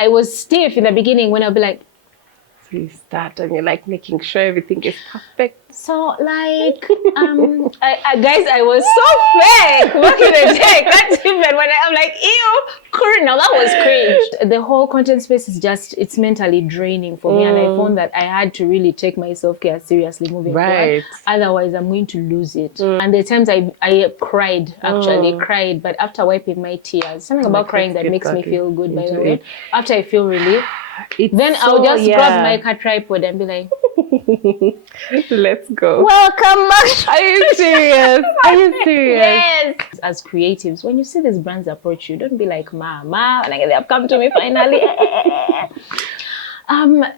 I was stiff in the beginning when I'd be like, so you start and you're like making sure everything is perfect. so like, guys, I was so fake back in the day. That's even when I'm like, ew, now that was cringe. The whole content space is just, it's mentally draining for me. And I found that I had to really take my self-care seriously moving forward. Otherwise, I'm going to lose it. And the times I cried, actually cried, but after wiping my tears, something about crying that makes me feel good, by the way. After I feel relief, then I'll just grab my car tripod and be like, let's go. Welcome back. Are you serious? Are you serious? Yes. As creatives, when you see these brands approach you, don't be like, ma, like they have come to me finally.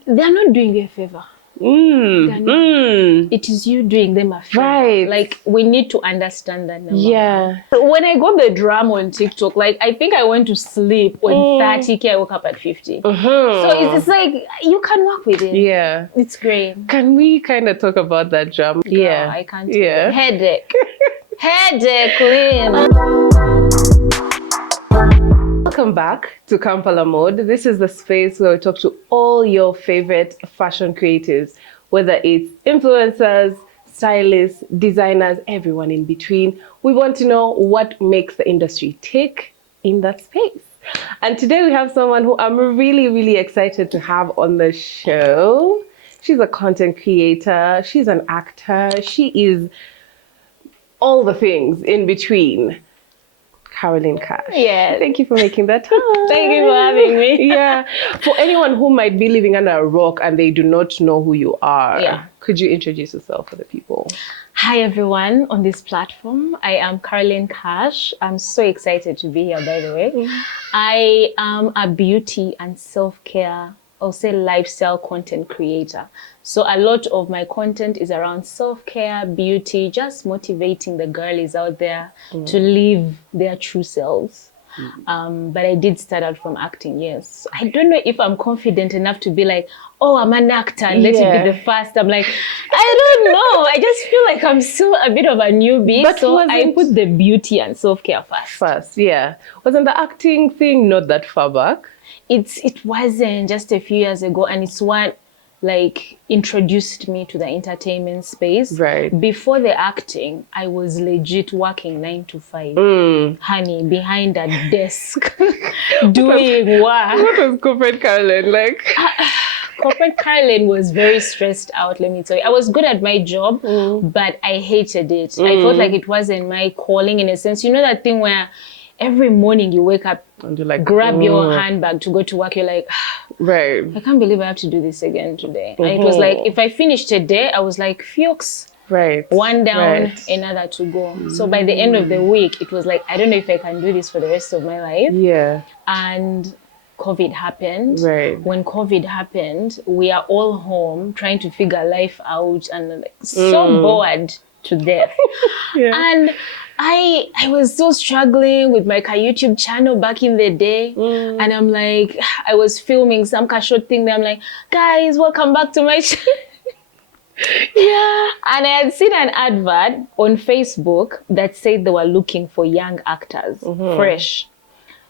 They're not doing you a favor. It is you doing them a favor. Right. Like, we need to understand that. Yeah. When I got the drama on TikTok, like, I think I went to sleep on 30K. I woke up at 50. So it's like, you can work with it. Yeah. It's great. Can we kind of talk about that drama? Yeah. I can't. Yeah. Headache. Headache, Lynn. Welcome back to Kampala Mode. This is the space where we talk to all your favorite fashion creatives, whether it's influencers, stylists, designers, everyone in between. We want to know what makes the industry tick in that space. And today we have someone who I'm really, really excited to have on the show. She's a content creator, she's an actor, she is all the things in between. Karolyn Kash. Yeah. Thank you for making that time. Thank you for having me. Yeah. For anyone who might be living under a rock and they do not know who you are, could you introduce yourself for the people? Hi, everyone on this platform. I am Karolyn Kash. I'm so excited to be here, by the way. I am a beauty and self-care, I'll say lifestyle content creator. So a lot of my content is around self-care, beauty, just motivating the girlies out there to live their true selves. But I did start out from acting, yes. I don't know if I'm confident enough to be like, oh, I'm an actor and let it be the first. I'm like, I don't know. I just feel like I'm still a bit of a newbie. But so I put the beauty and self-care first. Yeah. Wasn't the acting thing not that far back? It wasn't, just a few years ago, and it's what like introduced me to the entertainment space. Right. Before the acting, I was legit working 9 to 5. Honey, behind a desk doing what? What was corporate Karolyn like? Corporate Karolyn was very stressed out, let me tell you. I was good at my job, but I hated it. I felt like it wasn't my calling in a sense. You know that thing where every morning you wake up and you like grab your handbag to go to work, you're like, right, I can't believe I have to do this again today. And it was like, if I finished a day, I was like, phews. Right. One down, another to go. So by the end of the week, it was like, I don't know if I can do this for the rest of my life. Yeah. And COVID happened. Right. When COVID happened, we are all home trying to figure life out and like, so bored to death. And I was still struggling with my YouTube channel back in the day. And I'm like, I was filming some short thing there. I'm like, guys, welcome back to my channel. And I had seen an advert on Facebook that said they were looking for young actors, fresh.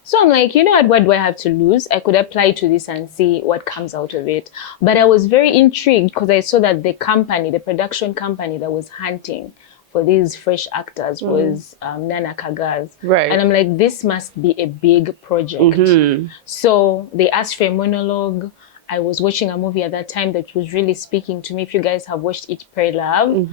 So I'm like, you know what do I have to lose? I could apply to this and see what comes out of it. But I was very intrigued because I saw that the company, the production company that was hunting for these fresh actors was Nana Kaga's. Right. And I'm like, this must be a big project. So they asked for a monologue. I was watching a movie at that time that was really speaking to me. If you guys have watched Eat, Pray, Love,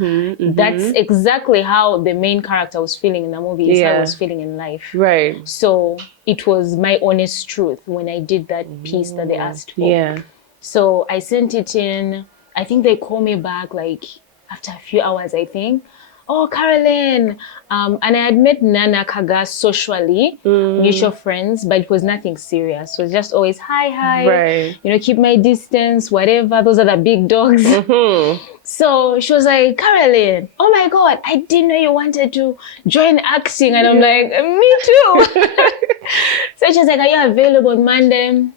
that's exactly how the main character was feeling in the movie, is how I was feeling in life. Right. So it was my honest truth when I did that piece that they asked for. Yeah. So I sent it in. I think they called me back like after a few hours, I think. Oh, Karolyn. And I had met Nana Kaga socially, mutual friends, but it was nothing serious. It was just always, hi. Right. You know, keep my distance, whatever. Those are the big dogs. So she was like, Karolyn, oh my God, I didn't know you wanted to join acting. And I'm like, me too. So she's like, are you available on Monday?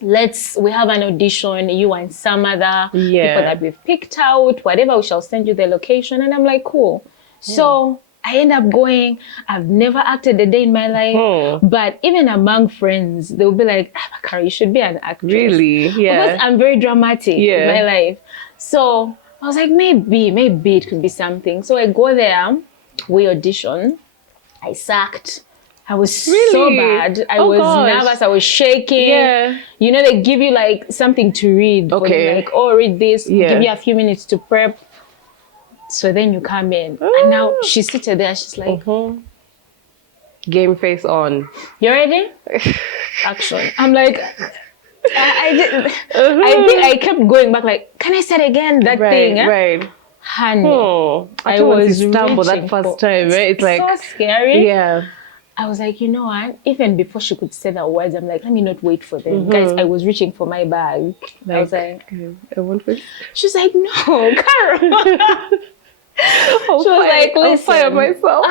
We have an audition, you and some other people that we've picked out, whatever, we shall send you the location. And I'm like, cool. So I end up going. I've never acted a day in my life. But even among friends, they'll be like, Kara, you should be an actress. Really? Yeah. Because I'm very dramatic in my life. So I was like, maybe it could be something. So I go there, we audition. I sucked. I was so bad. I was nervous. I was shaking. Yeah. You know, they give you like something to read. Okay. Like, read this. Give you a few minutes to prep. So then you come in. And now she's seated there. She's like, game face on. You ready? Action. I'm like, I think I kept going back like, can I say it again? That thing. Right. Honey. I was stumbled that first time, right? It's like so scary. Yeah. I was like, you know what? Even before she could say the words, I'm like, let me not wait for them. Guys, I was reaching for my bag. I was like, I want this. She's like, no, Carol. She was like, listen, I'll fire myself.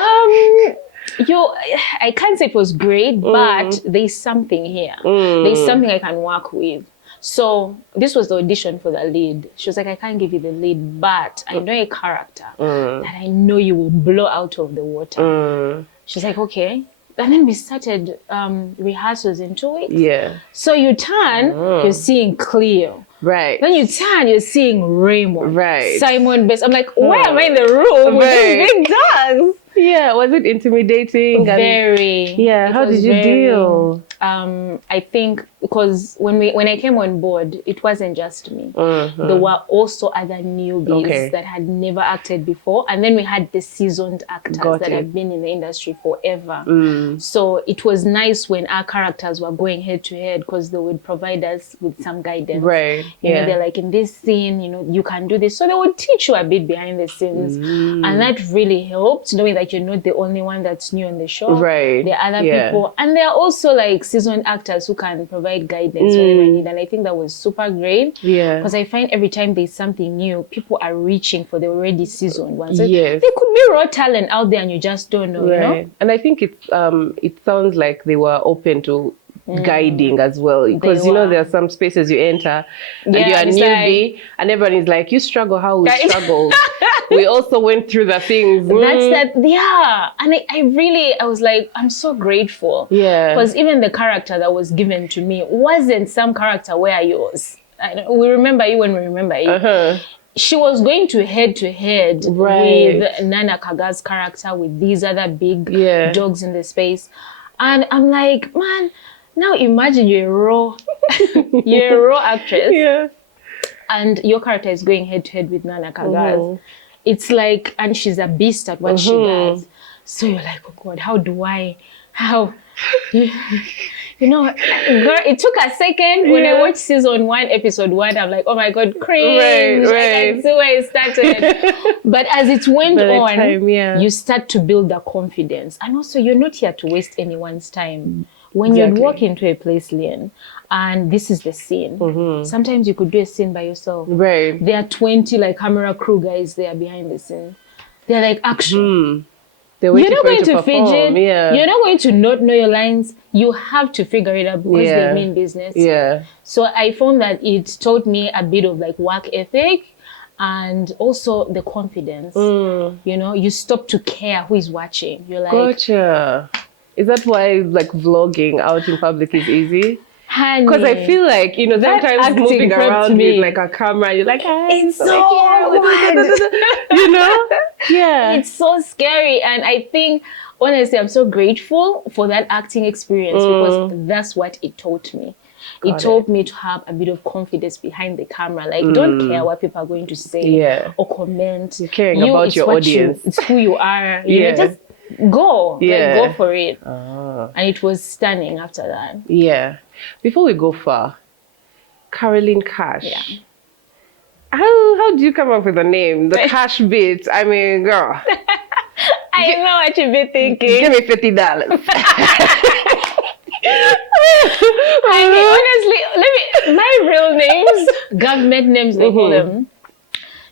I can't say it was great, but there's something here. There's something I can work with. So this was the audition for the lead. She was like, I can't give you the lead, but I know a character that I know you will blow out of the water. She's like, okay. And then we started rehearsals in 2 weeks. Yeah. So you turn, you're seeing Cleo. Right. Then you turn, you're seeing Raymond. Right. Simon Best. I'm like, where am I in the room with these big dogs? Yeah. Was it intimidating? Very. Yeah. How did you deal? I think because when I came on board, it wasn't just me. There were also other newbies that had never acted before. And then we had the seasoned actors that had been in the industry forever. So it was nice when our characters were going head to head because they would provide us with some guidance. Right. You know, they're like, in this scene, you know, you can do this. So they would teach you a bit behind the scenes. And that really helped, knowing that you're not the only one that's new on the show. Right. There are other people. And there are also like seasoned actors who can provide guidance whenever I need. And I think that was super great. Yeah. Because I find every time there's something new, people are reaching for the already seasoned ones. So there could be raw talent out there and you just don't know, you know? And I think it sounds like they were open to guiding as well, because you know there are some spaces you enter and you're a newbie and everyone is like, you struggle how we struggled. We also went through the things. That's that. Yeah. And I was like, I'm so grateful. Yeah. Because even the character that was given to me wasn't some character where yours. We remember you when we remember you. She was going to head with Nana Kaga's character, with these other big dogs in the space. And I'm like, man, now imagine you're a raw actress. Yeah. And your character is going head to head with Nana Kaga's. It's like, and she's a beast at what she does. So you're like, oh God, you know, girl, it took a second. When I watched season 1, episode 1, I'm like, oh my God, cringe. I can see where it started. But as it went on, you start to build the confidence. And also, you're not here to waste anyone's time. When you walk into a place, Lian, and this is the scene, sometimes you could do a scene by yourself. Right. There are 20 like camera crew guys there behind the scene. They're like, action. You're not going to fidget. You're not going to not know your lines. You have to figure it out because they mean business. Yeah. So I found that it taught me a bit of like work ethic and also the confidence. You know, you stop to care who is watching. You're like, gotcha. Is that why like vlogging out in public is easy? Because I feel like, you know, sometimes moving around with like a camera, you're like, it's so hard. You know? Yeah. It's so scary. And I think, honestly, I'm so grateful for that acting experience because that's what it taught me. It taught me to have a bit of confidence behind the camera. Like, don't care what people are going to say or comment. You're caring about your audience. It's who you are. You know, just go. Like, go for it. And it was stunning after that. Yeah. Before we go far, Karolyn Kash. Yeah. How do you come up with the name? The Cash bit. I mean, girl. I know what you've been thinking. Give me $50. I mean, honestly, my real names, government names, they call them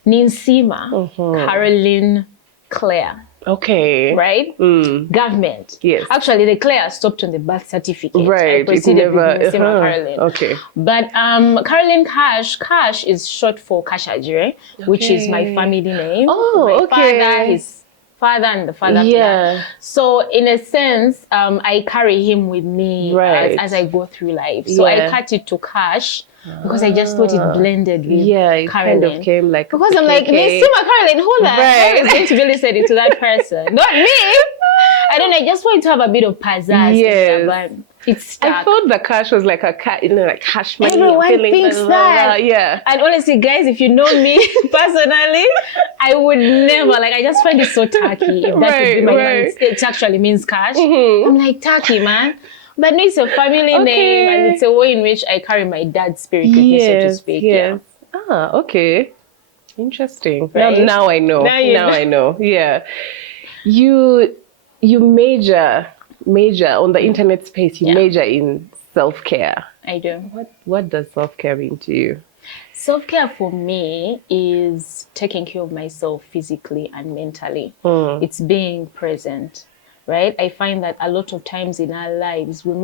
Ninsima, Karolyn Claire. Okay. Right? Government. Yes. Actually, the Claire stopped on the birth certificate. Right. I proceeded with Ninsima Karolyn. Okay. But Karolyn Kash is short for Kashajire, which is my family name. Oh, my father, his father and the father. Yeah. So in a sense, I carry him with me Right. as I go through life. So I cut it to Kash because I just thought it blended with it Karolyn. kind of came like because I'm like, Nisima Karolyn, who the hell is going to be listening to that person? Not me. I don't know. I just want to have a bit of pizzazz. Yes. But it's stuck. I thought the Kash was like a cat, like cash money. Everyone thinks that. Yeah. And honestly, guys, if you know me personally, I would never, like, I just find it so tacky. If that would be my name, it actually means cash. I'm like, tacky, man. But no, it's a family name, and it's a way in which I carry my dad's spirit with me, so to speak. Yes. Ah, okay. Interesting. Right? Now I know. Now I know. Yeah. You major on the internet space. You major in self-care. I do. What does self-care mean to you? Self-care for me is taking care of myself physically and mentally. It's being present, right? I find that a lot of times in our lives, we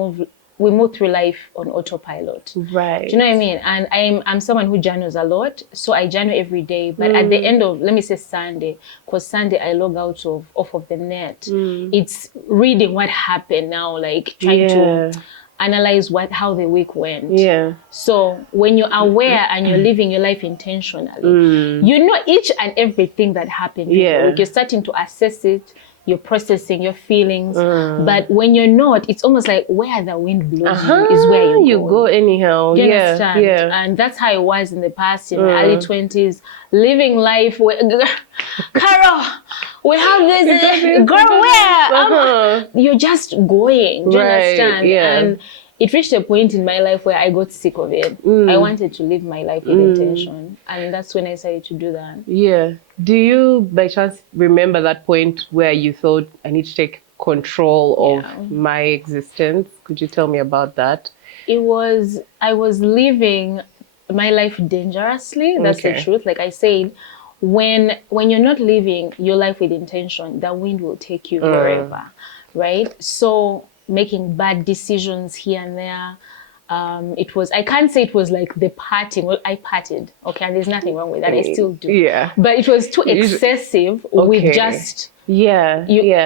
move through life on autopilot. Right. Do you know what I mean? And I'm someone who journals a lot, so I journal every day. But at the end of, let me say Sunday, because Sunday I log out off of the net. It's reading what happened now, like trying to analyze how the week went. Yeah. So when you're aware and you're living your life intentionally, you know each and everything that happened. Yeah. You're starting to assess it. You're processing your feelings, but when you're not, it's almost like where the wind blows you is where you go anyhow. Do you understand? Yeah. And that's how it was in the past, in my early 20s, living life where, Carol, we have this, girl, where? You're just going, do you understand? Yeah. And it reached a point in my life where I got sick of it. I wanted to live my life with intention. And that's when I decided to do that. Yeah. Do you, by chance, remember that point where you thought, I need to take control of my existence? Could you tell me about that? I was living my life dangerously. That's the truth. Like I said, when you're not living your life with intention, the wind will take you wherever, right? So making bad decisions here and there. I can't say it was like the partying. Well, I partied, okay, and there's nothing wrong with that. I still do. Yeah. But it was too excessive with just... And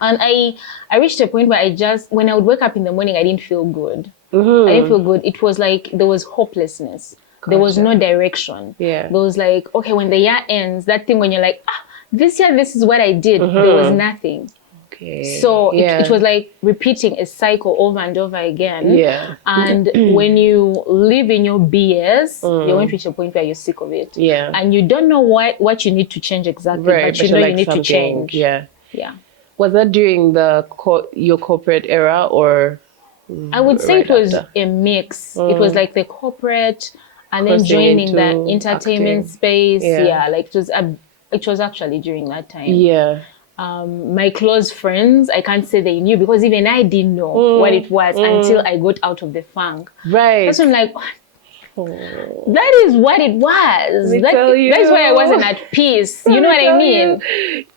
I reached a point where when I would wake up in the morning, I didn't feel good. I didn't feel good. It was like there was hopelessness. Gotcha. There was no direction. Yeah. There was like, okay, when the year ends, that thing when you're like, this year, this is what I did. There was nothing. So it was like repeating a cycle over and over again. Yeah. And when you live in your BS, you're going to reach a point where you're sick of it. Yeah. And you don't know what you need to change exactly, but you know you need to change. Yeah. Yeah. Was that during your corporate era or? I would say it was a mix. It was like the corporate and then joining the entertainment space. Yeah. Like it was actually during that time. Yeah. My close friends, I can't say they knew because even I didn't know what it was until I got out of the funk. Right. That's when I'm like, that is what it was. That's why I wasn't at peace. You know what I mean?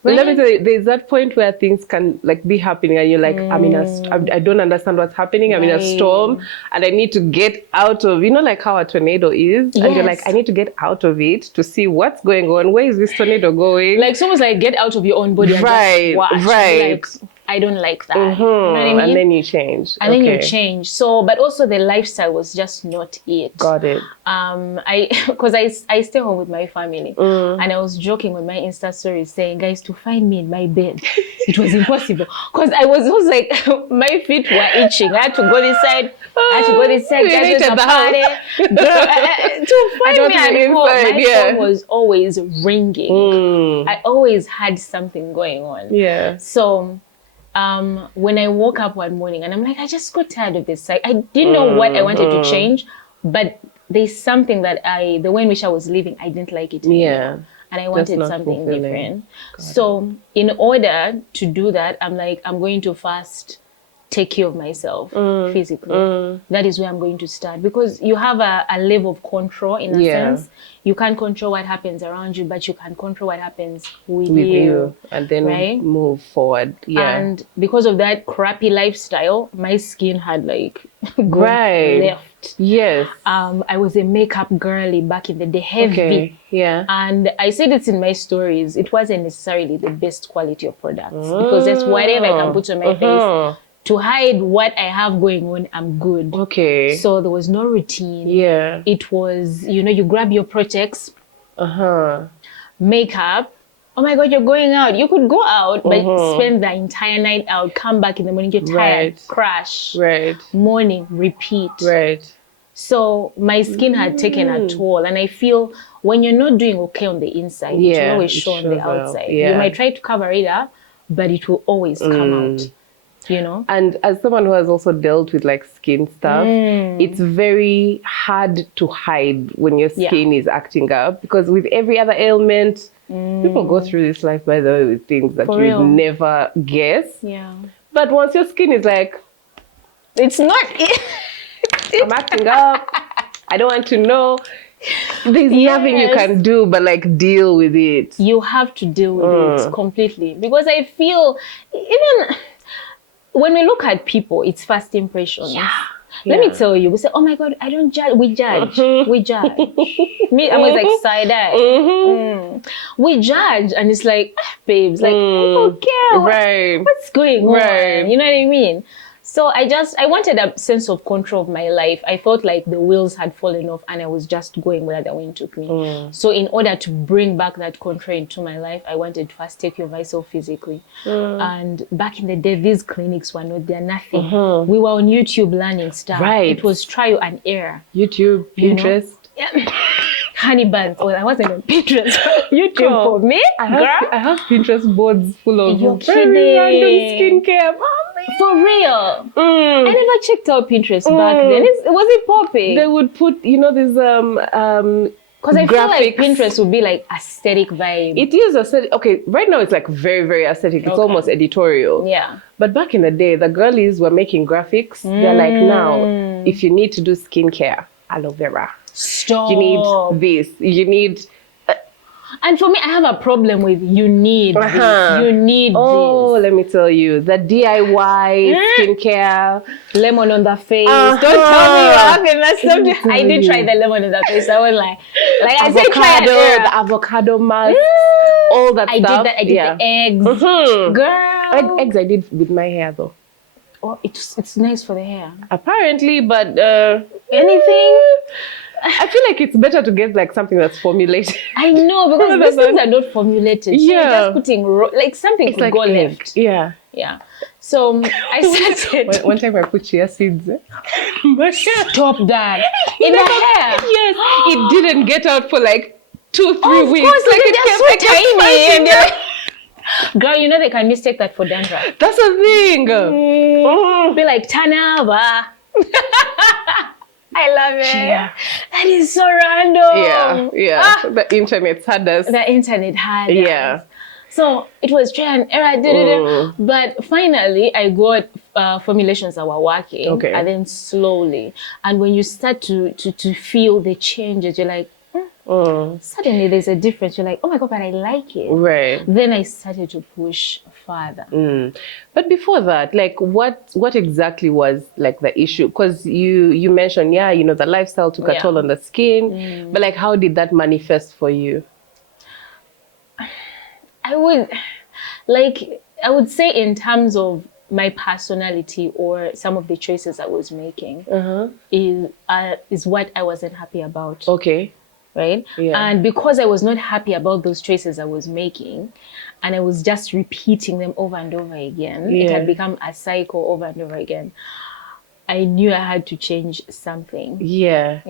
Right? Let me tell you, there's that point where things can like be happening and you're like, I don't understand what's happening. I'm in a storm and I need to get out of, like how a tornado is. Yes. And you're like, I need to get out of it to see what's going on. Where is this tornado going? Like it's almost like get out of your own body. Right, right. Like, I don't like that. You know what I mean? And then you change. And then you change. So, but also the lifestyle was just not it. Got it. Because I stay home with my family. And I was joking with my Insta story saying, guys, to find me in my bed, it was impossible. Because I was like, my feet were itching. I had to go this side. I had to go this side. Guys, the party. Girl, to find me at home, my phone was always ringing. I always had something going on. Yeah. So when I woke up one morning and I'm like, I just got tired of this. I didn't know what I wanted to change, but there's something that the way in which I was living, I didn't like it anymore. Yeah. And I wanted something different. So in order to do that, I'm like, I'm going to first take care of myself physically. That is where I'm going to start because you have a level of control in a sense. You can't control what happens around you, but you can control what happens with you. And then move forward. Yeah. And because of that crappy lifestyle, my skin had like gone left. Yes. I was a makeup girly back in the day, heavy. Okay. Yeah. And I said it in my stories. It wasn't necessarily the best quality of products because that's whatever I can put on my face to hide what I have going on. I'm good. Okay. So there was no routine. Yeah. It was, you grab your Protex, makeup. Oh my God, you're going out. You could go out, but spend the entire night out, come back in the morning, you're tired, crash. Right. Morning, repeat. Right. So my skin had taken a toll, and I feel when you're not doing okay on the inside, it will always show on the outside. You might try to cover it up, but it will always come out. And as someone who has also dealt with like skin stuff, it's very hard to hide when your skin is acting up, because with every other ailment, people go through this life, by the way, with things that you'd never guess. Yeah. But once your skin is like, it's not. I'm acting up, I don't want to know. There's nothing you can do but like deal with it. You have to deal with it completely, because I feel even when we look at people, it's first impressions. Let me tell you, we say, oh my God, I don't judge. We judge. We judge. Me, I was like side-eye. We judge, and it's like, babes, like, I don't care. What's going on? You know what I mean? So I wanted a sense of control of my life. I felt like the wheels had fallen off and I was just going where the wind took me. So in order to bring back that control into my life, I wanted to first take care of myself physically. And back in the day, these clinics were not there, nothing. We were on YouTube learning stuff. It was trial and error. YouTube, Pinterest. Honey buns. Oh, I wasn't on Pinterest. YouTube for me, I have Pinterest boards full of very random skincare. For real. I never checked out Pinterest back then. Was it popping? They would put, this because I feel like Pinterest would be like aesthetic vibe. It is aesthetic. Okay, right now it's like very, very aesthetic. It's almost editorial. Yeah. But back in the day, the girlies were making graphics. They're like, now, if you need to do skincare, aloe vera. Stop. You need this. You need... And for me, I have a problem with you need this. You need this. Let me tell you, the DIY skincare. Lemon on the face. Don't tell me you're having that stuff. I did try the lemon on the face. I was like I said, try the avocado mask, all that stuff. I did the eggs. Girl. Eggs I did with my hair though. Oh, it's nice for the hair. Apparently, but anything. I feel like it's better to get like something that's formulated. I know, because these things are not formulated. So you're just putting like something could go left. Yeah. So I started. One time I put chia seeds. Stop that. In the hair. Yes. It didn't get out for like 2-3 weeks. Of course, like it kept so tiny. And girl, they can mistake that for dandruff. That's a thing. Be like, Tanava. I love it. Yeah. That is so random. Yeah. The internet had us. The internet had us. So it was trial and error. But finally, I got formulations that were working. Okay. And then slowly. And when you start to feel the changes, you're like, suddenly there's a difference. You're like, oh my God, but I like it. Right. Then I started to push further. But before that, like what exactly was like the issue? Because you mentioned, the lifestyle took a toll on the skin. But like, how did that manifest for you? I would say in terms of my personality or some of the choices I was making is what I wasn't happy about. Okay. Right? Yeah. And because I was not happy about those choices I was making, and I was just repeating them over and over again, it had become a cycle over and over again. I knew I had to change something. Yeah.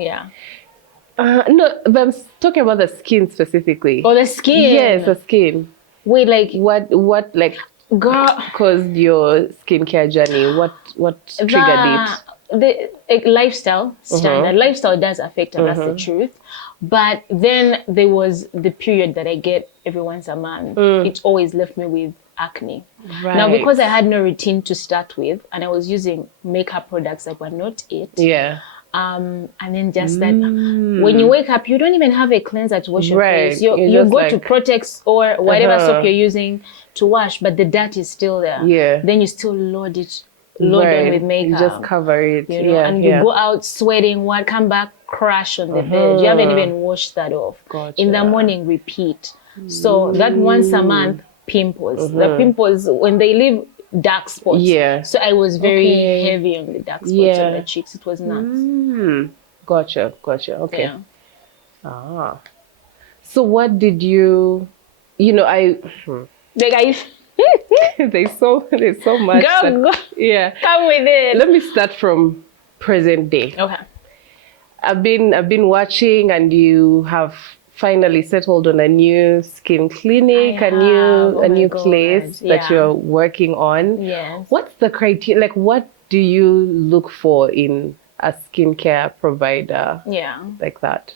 No, but I'm talking about the skin specifically. Oh, the skin. Yes, the skin. Wait, like what like girl caused your skincare journey? What triggered it? The lifestyle standard. Lifestyle does affect us, that's the truth. But then there was the period that I get every once a month. It always left me with acne. Right. Now, because I had no routine to start with, and I was using makeup products that were not it. Yeah. And then just that when you wake up, you don't even have a cleanser to wash your face. You go to Protex or whatever soap you're using to wash, but the dirt is still there. Yeah. Then you still load it load on Right. with makeup. You just cover it. You know, Yeah, and you yeah. go out sweating, what, come back, crash on the bed. You haven't even washed that off. Gotcha. In the morning, repeat. So that once a month, pimples. The pimples, when they leave, dark spots. Yeah. So I was very Okay. heavy on the dark spots on Yeah. the cheeks. It was nuts. Gotcha. Okay. Yeah. Ah. So what did you, you know, The guy, there's so much. girl, go, Yeah. come with it. Let me start from present day. Okay. I've been watching, and you have finally settled on a new skin clinic, I a have. new Oh my place God. that Yeah. you're working on. Yes. What's the criteria? Like, what do you look for in a skincare provider Yeah. like that?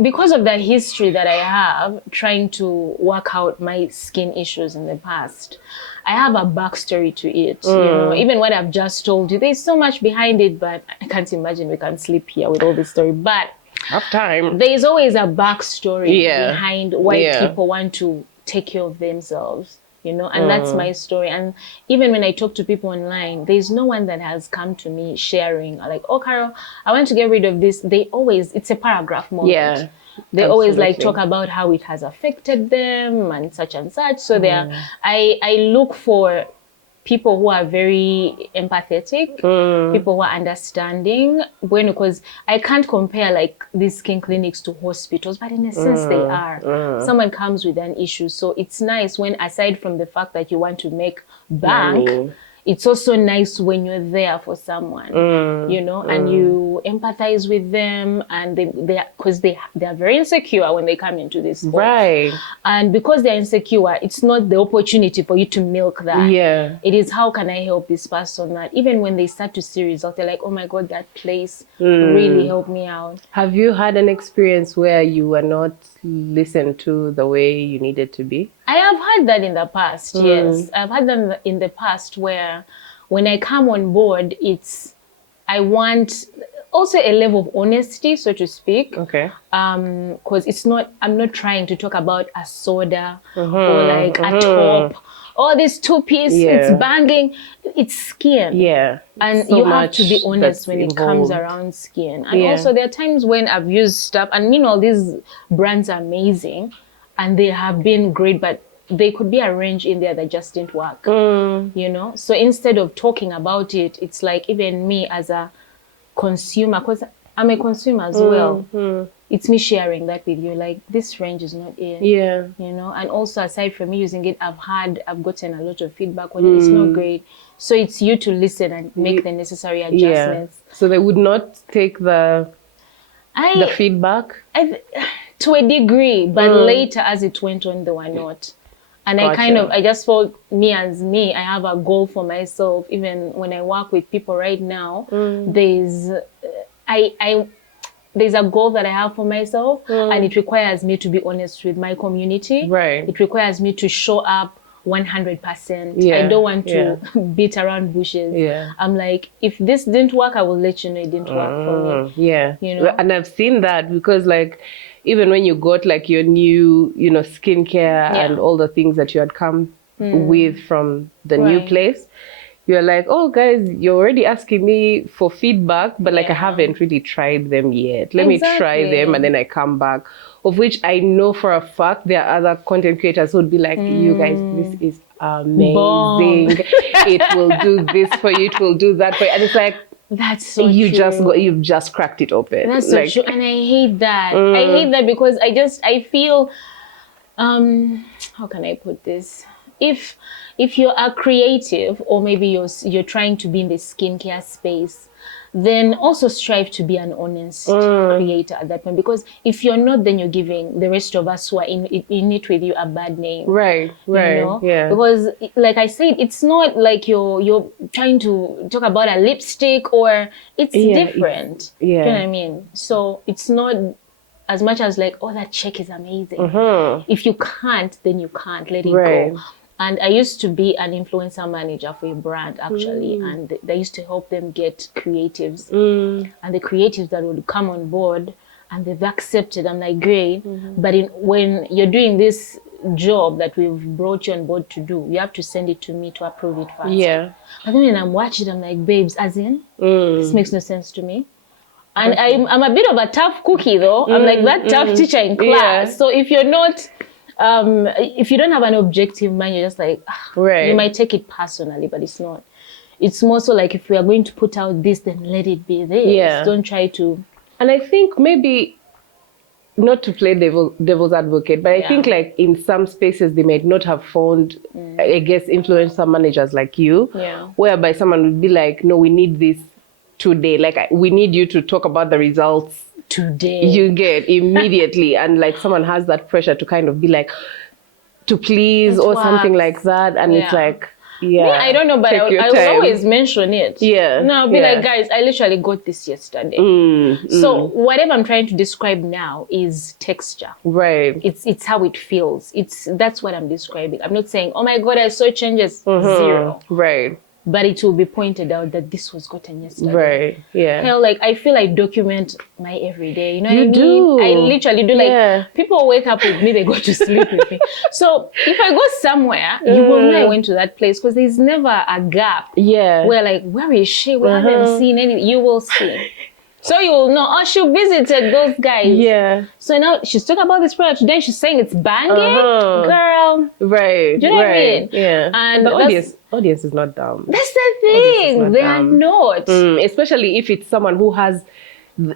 Because of the history that I have trying to work out my skin issues in the past, I have a backstory to it. You know, even what I've just told you, there's so much behind it, but I can't imagine we can sleep here with all this story. But Have time. there is always a backstory Yeah. behind why Yeah. people want to take care of themselves, you know, and that's my story. And even when I talk to people online, there's no one that has come to me sharing like, oh, Carol, I want to get rid of this. They always, it's a paragraph moment. Yeah. They always like Absolutely. talk about how it has affected them and such and such. So I look for people who are very empathetic, people who are understanding. Because I can't compare like these skin clinics to hospitals, but in a sense they are. Someone comes with an issue, so it's nice when, aside from the fact that you want to make bank, Money. it's also nice when you're there for someone, you know, and you empathize with them, and they are very insecure when they come into this sport. Right. And because they're insecure, it's not the opportunity for you to milk that. Yeah. It is, how can I help this person? That even when they start to see results, they're like, oh my God, that place really helped me out. Have you had an experience where you were not listened to the way you needed to be? I have had that in the past, yes. I've had that in the past where when I come on board, I want also a level of honesty, so to speak. Okay. Because I'm not trying to talk about a soda or like a top. Oh, this two-piece, it's banging. It's skin. Yeah. And So you have to be much honest that's when it comes involved. around skin. And also there are times when I've used stuff, and meanwhile these brands are amazing and they have been great, but they could be a range in there that just didn't work. You know? So instead of talking about it, it's like even me as a consumer, because I'm a consumer as well. It's me sharing that with you, like this range is not in. Yeah. You know, and also aside from me using it, I've gotten a lot of feedback when it's not great. So it's you to listen and make the necessary adjustments. Yeah. So they would not take the feedback? To a degree, but later as it went on, they were not. And Gotcha. I just felt I have a goal for myself. Even when I work with people right now, there's a goal that I have for myself, and it requires me to be honest with my community. Right. It requires me to show up 100%. Yeah. I don't want to beat around bushes. Yeah. I'm like, if this didn't work, I will let you know it didn't work for me. Yeah. You know? And I've seen that because like, even when you got like your new, you know, skincare and all the things that you had come with from the new place, you're like, oh guys, you're already asking me for feedback, but like I haven't really tried them yet. Let me try them and then I come back. Of which I know for a fact there are other content creators who would be like, you guys, this is amazing. It will do this for you, it will do that for you. And it's like, that's so true. You've just cracked it open. That's so true. And I hate that. I hate that because I feel, how can I put this? If you're a creative, or maybe you're trying to be in the skincare space, then also strive to be an honest creator at that point. Because if you're not, then you're giving the rest of us who are in it with you a bad name. Right. You know? Yeah. Because like I said, it's not like you're trying to talk about a lipstick, or it's different. Do you know what I mean? So it's not as much as like, oh, that check is amazing. If you can't, then you can't. Let it go. And I used to be an influencer manager for a brand, actually, and they used to help them get creatives. And the creatives that would come on board and they've accepted, I'm like, great. But when you're doing this job that we've brought you on board to do, you have to send it to me to approve it first. Yeah. But then when I'm watching, I'm like, babes, as in, this makes no sense to me. And I'm a bit of a tough cookie though. I'm like that tough teacher in class. Yeah. So if you're not, if you don't have an objective mind, you're just like, Right. you might take it personally, but it's not. It's more so like, if we are going to put out this, then let it be this. Yeah. Don't try to. And I think maybe, not to play devil's advocate, but I think like in some spaces they might not have found, I guess, influencer managers like you, whereby someone would be like, no, we need this today. Like, we need you to talk about the results today. You get immediately. And like someone has that pressure to kind of be like, to please or something like that. And it's like, I don't know, but I will always mention it. No, I'll be like, guys, I literally got this yesterday. So whatever I'm trying to describe now is texture. Right. It's how it feels. That's what I'm describing. I'm not saying, oh my God, I saw changes. Zero. Right. But it will be pointed out that this was gotten yesterday. Right. Yeah. Hell, like, I feel I document my everyday. You know what I mean? Do. I literally do. Like, people wake up with me, they go to sleep with me. So if I go somewhere, you will know I went to that place, because there's never a gap. Yeah. Where like, where is she? We haven't seen any. You will see. So you will know, oh, she visited those guys. Yeah. So now she's talking about this product today. She's saying it's banging. Girl. Right. Do you know what I mean? Yeah. And the audience is not dumb. That's the thing. They are not. Especially if it's someone who has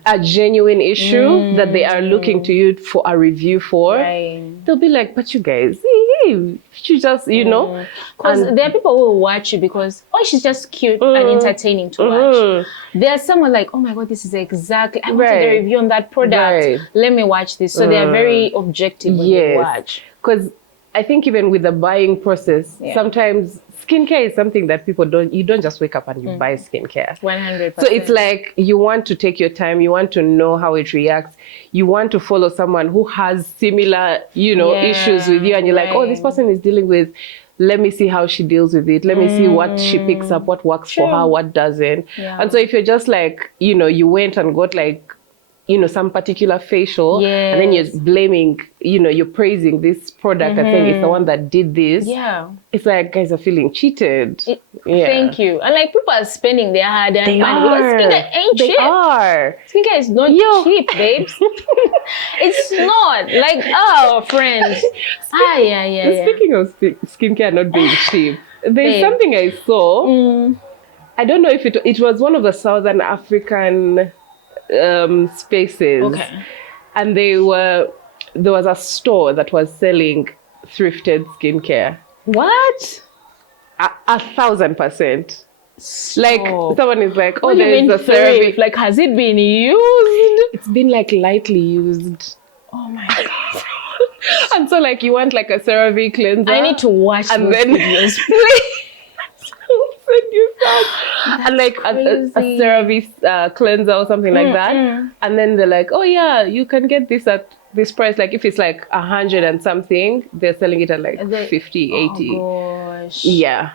a genuine issue that they are looking to you for a review for. Right. They'll be like, but you guys, you just, you know. Because there are people who will watch you because, oh, she's just cute and entertaining to watch. There's someone like, oh my God, this is exactly, I wanted a review on that product. Let me watch this. So they are very objective when they watch. Because I think even with the buying process, sometimes skincare is something that you don't just wake up and you buy skincare. 100%. So it's like, you want to take your time, you want to know how it reacts, you want to follow someone who has similar, issues with you, and you're like, oh, this person is dealing with, let me see how she deals with it. Let me see what she picks up, what works for her, what doesn't. And so if you're just like, you went and got like, some particular facial, and then you're blaming, you're praising this product and saying it's the one that did this. Yeah. It's like, guys are feeling cheated. Thank you. And like, people are spending their hard-earned money. Skincare ain't cheap. They are. Skincare is not cheap, babes. It's not. Like, oh, friends. Speaking of skincare not being cheap, there's something I saw. I don't know if it was one of the Southern African spaces, and there was a store that was selling thrifted skincare. What? 1,000%. Like, someone is like, oh, there's a CeraVe. Like, has it been used? It's been like lightly used. Oh my God. And so like, you want like a CeraVe cleanser. I need to watch and those then videos. Send you some. And like a CeraVe cleanser or something like that. And then they're like, oh yeah, you can get this at this price. Like if it's like 100 and something, they're selling it at like 50, 80. Oh gosh. Yeah.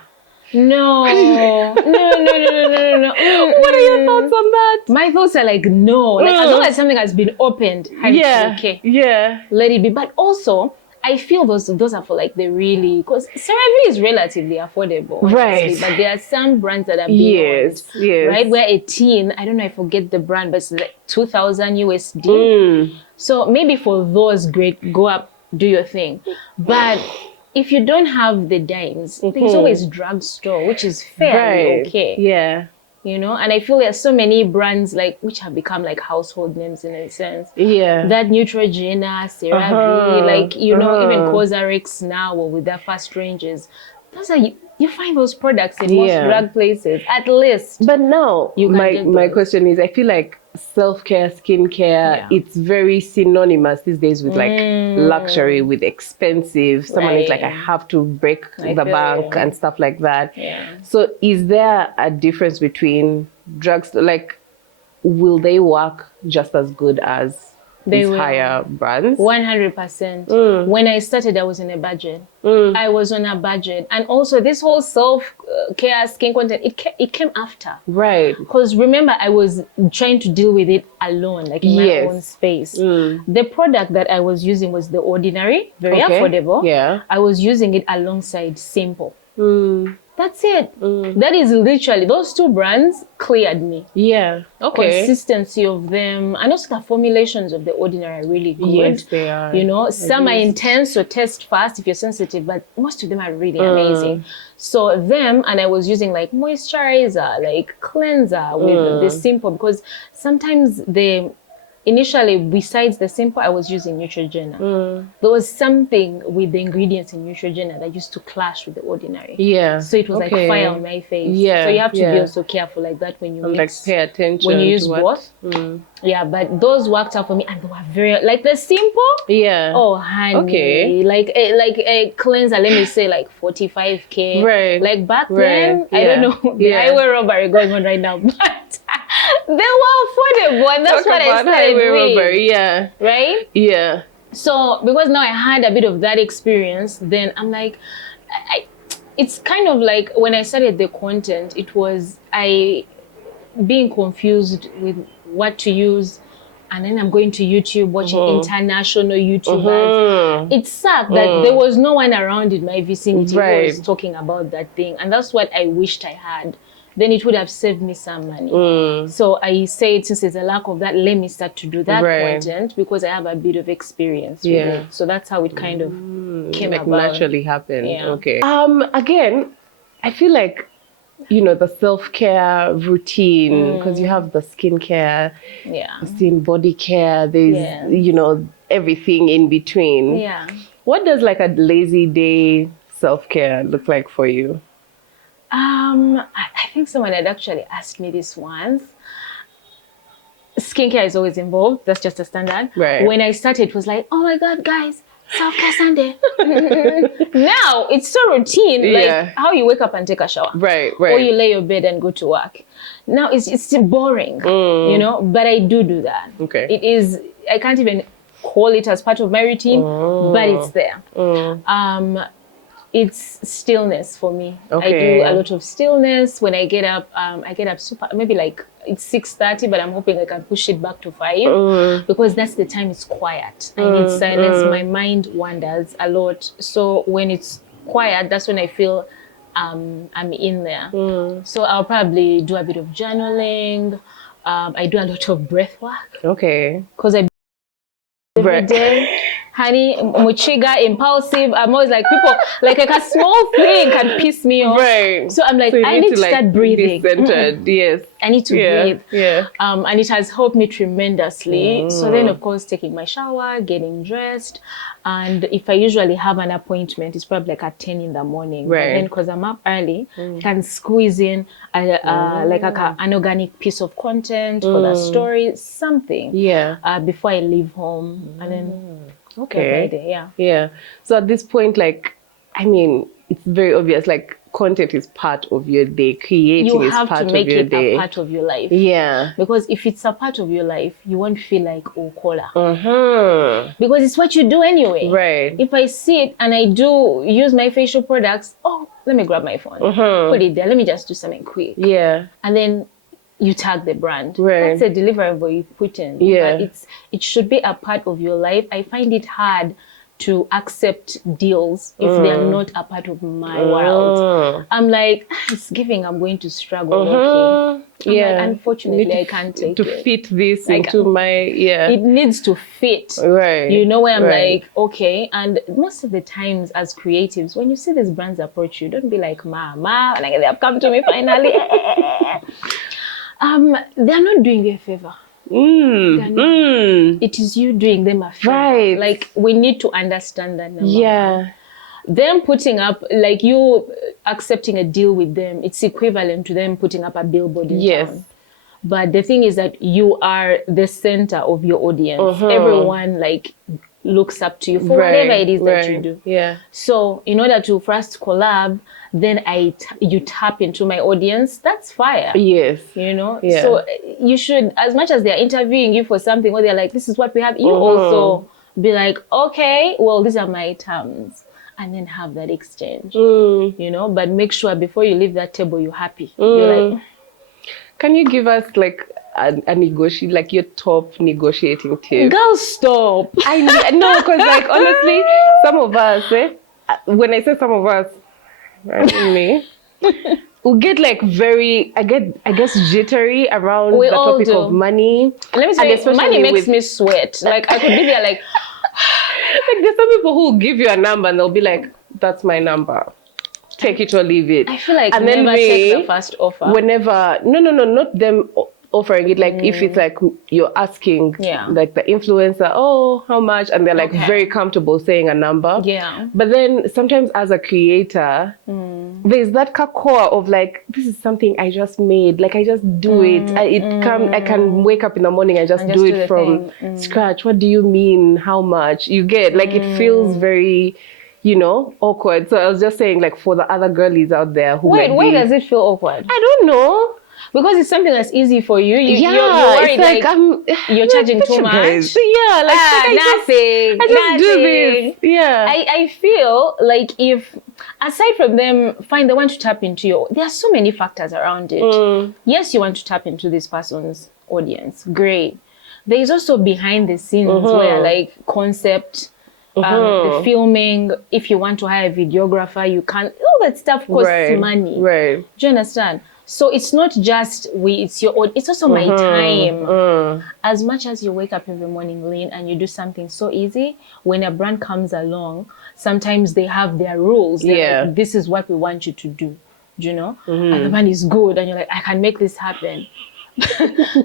No. No. What are your thoughts on that? My thoughts are like, no. Like, as long as something has been opened, okay. Yeah. Let it be. But also, I feel those are for like the really, because CeraVe is relatively affordable, honestly, but there are some brands that are beyond, right? Where a tin, I don't know, I forget the brand, but it's like 2,000 USD. So maybe for those, great, go up, do your thing. But if you don't have the dimes, there's always drugstore, which is fairly okay. Yeah. And I feel there's so many brands like which have become like household names in a sense. Yeah. That Neutrogena, CeraVe, like even Cosrx now or with their first ranges. Those are you find those products in most drug places, at least. But now my question is, I feel like self-care, skincare, it's very synonymous these days with like luxury, with expensive. Someone is like, I have to break the bank and stuff like that. So is there a difference between drugs? Like, will they work just as good as these will. higher brands? 100%. When I started, I was in a budget. I was on a budget. And also this whole self-care skin content, it came after. Right. Because remember, I was trying to deal with it alone, like in my own space. The product that I was using was The Ordinary, very affordable. Yeah. I was using it alongside Simple. That's it. That is literally, those two brands cleared me. Yeah. Okay. Consistency of them, and also the formulations of The Ordinary are really good. Yes, they are. You know, some are intense, so test fast if you're sensitive, but most of them are really amazing. So them, and I was using like moisturizer, like cleanser with the Simple, because sometimes initially, besides the Simple, I was using Neutrogena. There was something with the ingredients in Neutrogena that used to clash with The Ordinary. Yeah. So it was like fire on my face. Yeah. So you have to be also careful like that when you mix. Like pay attention when you use to both. Yeah, but those worked out for me, and they were very like the Simple. Yeah. Oh, honey. Okay. Like a cleanser, let me say like 45K. Right. Like back then, I don't know the highway robbery going on right now, but they were affordable, and that's what I started with. Yeah. Right? Yeah. So because now I had a bit of that experience, then I'm like, it's kind of like when I started the content, it was being confused with what to use. And then I'm going to YouTube, watching international YouTubers. It sucked that there was no one around in my vicinity who was talking about that thing. And that's what I wished I had. Then it would have saved me some money. So I said, since there's a lack of that, let me start to do that content because I have a bit of experience with it. So that's how it kind of came about. Naturally happened. Yeah. Okay. Again, I feel like, you know, the self-care routine, because you have the skincare, body care, there's, you know, everything in between. Yeah. What does like a lazy day self-care look like for you? I think someone had actually asked me this once. Skincare is always involved. That's just a standard. Right. When I started, it was like, oh my God, guys, self-care Sunday. Now it's so routine, like how you wake up and take a shower. Right. Or you lay your bed and go to work. Now it's still boring, you know, but I do that. Okay. It is, I can't even call it as part of my routine, but it's there. It's stillness for me. Okay. I do a lot of stillness. When I get up super, maybe like it's 6:30, but I'm hoping I can push it back to 5 because that's the time it's quiet. I need silence. My mind wanders a lot. So when it's quiet, that's when I feel I'm in there. So I'll probably do a bit of journaling. I do a lot of breath work. Okay. Because I every day. Honey, Muchiga, impulsive. I'm always like, people, like a small thing can piss me off. Right. So I'm like, I need to start breathing. Centered. Yes. I need to breathe. Yeah. And it has helped me tremendously. So then, of course, taking my shower, getting dressed. And if I usually have an appointment, it's probably like at 10 in the morning. Right. And then because I'm up early, can squeeze in like an organic piece of content for the story, something. Yeah. Before I leave home. And then... Okay. Yeah. So at this point, like, I mean, it's very obvious, like, content is part of your day. Creating is part of your day. You have to make it a part of your life. Yeah. Because if it's a part of your life, you won't feel like Okola. Because it's what you do anyway. Right. If I see it and I do use my facial products, let me grab my phone. Put it there. Let me just do something quick. Yeah. And then you tag the brand. Right. That's a deliverable you put in. Yeah. But it should be a part of your life. I find it hard to accept deals if they are not a part of my world. I'm like, it's giving, I'm going to struggle. Okay. Like, unfortunately, I can't take it. To fit this into my, it needs to fit. Right. You know, where I'm like, okay. And most of the times as creatives, when you see these brands approach you, don't be like, ma, like they have come to me finally. They're not doing you a favor. It is you doing them a favor. Right. Like, we need to understand that number. Yeah. Them putting up, like you accepting a deal with them, it's equivalent to them putting up a billboard in town. But the thing is that you are the center of your audience. Everyone, like, looks up to you for whatever it is that you do. Yeah. So in order to first collab, then you tap into my audience. That's fire. Yes. You know? Yeah. So you should, as much as they're interviewing you for something, or they're like, this is what we have, you also be like, okay, well, these are my terms. And then have that exchange. You know? But make sure before you leave that table, you're happy. You're like, can you give us like a negotiate, like your top negotiating tip? girl, stop. I know, because like honestly, some of us, when I say some of us, I mean me, we get like very, I guess jittery around the topic of money. Let me say, money makes me sweat. Like I could be there like, like there's some people who give you a number and they'll be like, that's my number. Take it or leave it. I feel like and never take the first offer. Whenever, no, not them offering it. Like if it's like you're asking, like the influencer, oh, how much? And they're like very comfortable saying a number. Yeah. But then sometimes as a creator, there's that core of like, this is something I just made. Like I just do it. I can wake up in the morning and just do it from scratch. What do you mean? How much? You get like it feels very, you know, awkward. So I was just saying, like, for the other girlies out there who why does it feel awkward? I don't know. Because it's something that's easy for you. You're worried, it's like you're charging too much. Yeah, like nothing. I just do this. Yeah. I feel like if, aside from them, fine, they want to tap into your, there are so many factors around it. Yes, you want to tap into this person's audience. Great. There is also behind the scenes where like concept, the filming, if you want to hire a videographer, you can, all that stuff costs money. Right. Do you understand? So it's not just it's your own, it's also my time. As much as you wake up every morning, Lynn, and you do something so easy, when a brand comes along, sometimes they have their rules. They're like, this is what we want you to do, you know? And the man is good, and you're like, I can make this happen.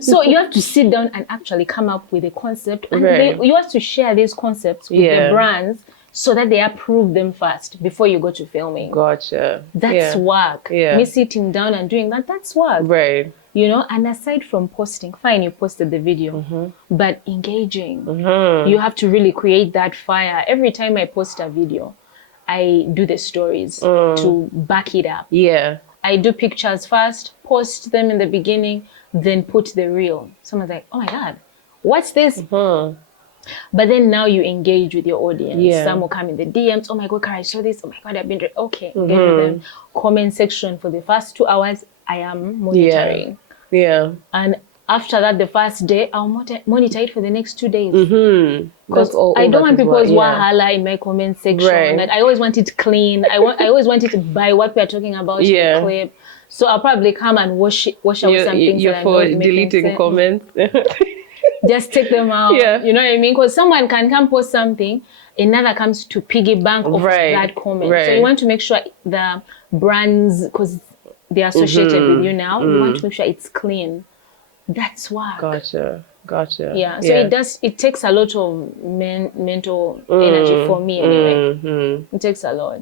So you have to sit down and actually come up with a concept, and you have to share these concepts with the brands so that they approve them first before you go to filming. Gotcha. That's work. Me sitting down and doing that, that's work. Right. You know, and aside from posting, fine, you posted the video, but engaging. You have to really create that fire. Every time I post a video, I do the stories to back it up. Yeah. I do pictures first, post them in the beginning, then put the reel. Someone's like, oh my God, what's this? But then now you engage with your audience. Some will come in the DMs. Oh my God, Kara, I saw this. Oh my God, I've been... Okay, engage with them. Comment section for the first 2 hours, I am monitoring. Yeah. And after that, the first day, I'll monitor it for the next 2 days. Because I don't want people's wahala in my comment section. Like, I always want it clean. I always want it by what we're talking about in the clip. So I'll probably come and wash out some things. You're for deleting comments. Just take them out. You know what I mean? Because someone can come post something, another comes to piggy bank off that comment. So you want to make sure the brands, because they're associated with you now, you want to make sure it's clean. That's why. Gotcha. Yeah. So it takes a lot of mental energy for me anyway. It takes a lot.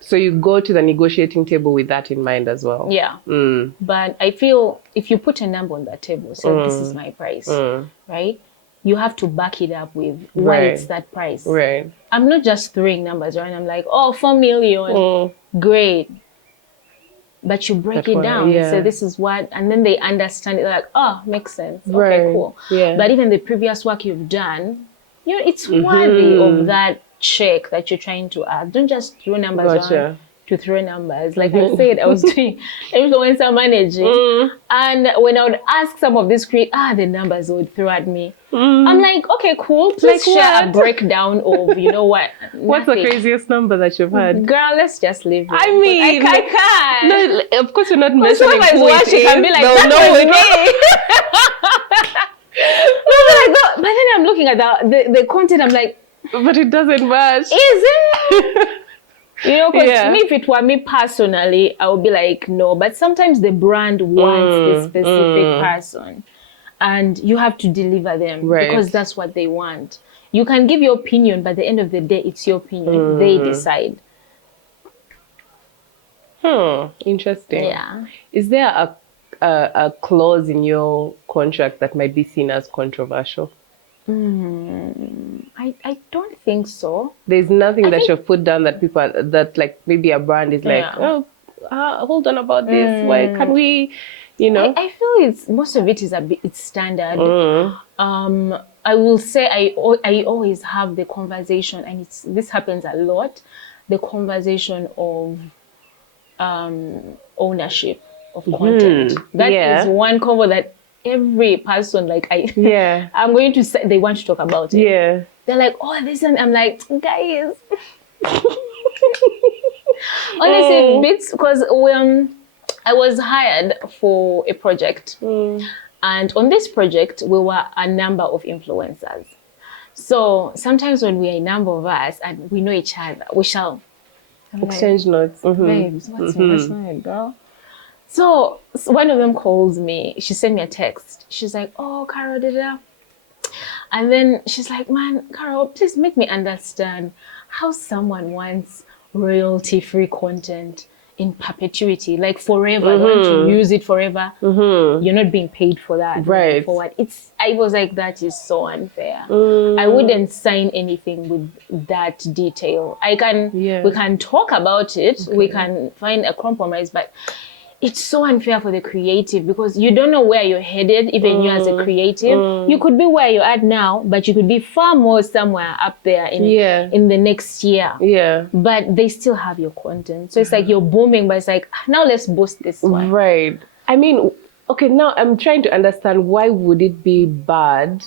So you go to the negotiating table with that in mind as well. Yeah. But I feel if you put a number on that table, say this is my price, right? You have to back it up with why it's that price. Right. I'm not just throwing numbers around. I'm like, oh, 4 million. Great. But you break it down. You say this is what, and then they understand it. They're like, oh, makes sense. Okay, cool. But even the previous work you've done, you know, it's worthy of that check that you're trying to add. Don't just throw numbers around to throw numbers. Like I said, I was doing influencer managing, and when I would ask some of these the numbers they would throw at me. I'm like, okay, cool. Please share a breakdown of, you know what? What's the craziest number that you've had? Girl, let's just leave it. I mean, I can't. No, of course you're not mentioning who it is. Can be like, they'll know it. But then I'm looking at the content, I'm like, but it doesn't match. Is it? You know, because me, if it were me personally, I would be like, no. But sometimes the brand wants the specific person, and you have to deliver them because that's what they want. You can give your opinion, but at the end of the day, it's your opinion. They decide. Interesting. Yeah. Is there a clause in your contract that might be seen as controversial? I don't think so. There's nothing I that think- you've put down that people that like maybe a brand is like, Yeah. oh, hold on about this. Why can we, you know? I feel most of it is it's standard. I will say I always have the conversation, and this happens a lot. The conversation of ownership of content. That is one cover that every person I'm going to say they want to talk about it. Yeah. They're like, oh, this, and I'm like, guys. Honestly, bits, because when I was hired for a project, and on this project we were a number of influencers. So sometimes when we are a number of us and we know each other, we shall exchange notes. Babes, what's your last name, girl? So one of them calls me. She sent me a text. She's like, oh, Carol, da. And then she's like, man, Carol, please make me understand how someone wants royalty-free content in perpetuity, like forever. I want to use it forever. You're not being paid for that. Right. Forward. I was like, that is so unfair. I wouldn't sign anything with that detail. We can talk about it. Okay. We can find a compromise, but it's so unfair for the creative, because you don't know where you're headed. Even you as a creative, you could be where you're at now, but you could be far more somewhere up there in the next year. Yeah. But they still have your content. So it's like you're booming, but it's like, now let's boost this one. Right. I mean, okay, now I'm trying to understand, why would it be bad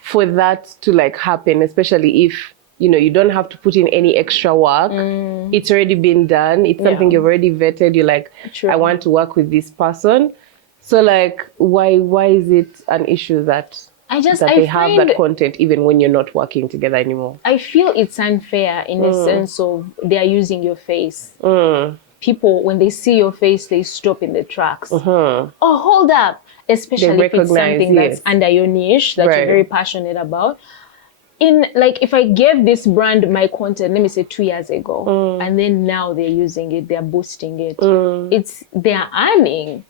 for that to like happen, especially if, you know, you don't have to put in any extra work. It's already been done. It's something you've already vetted. You're like, I want to work with this person. So like, why is it an issue that they have that content even when you're not working together anymore? I feel it's unfair in the sense of they are using your face. People, when they see your face, they stop in the tracks. Oh, hold up. Especially if it's something that's under your niche that you're very passionate about. If I gave this brand my content, let me say 2 years ago, and then now they're using it, they're boosting it, they're earning,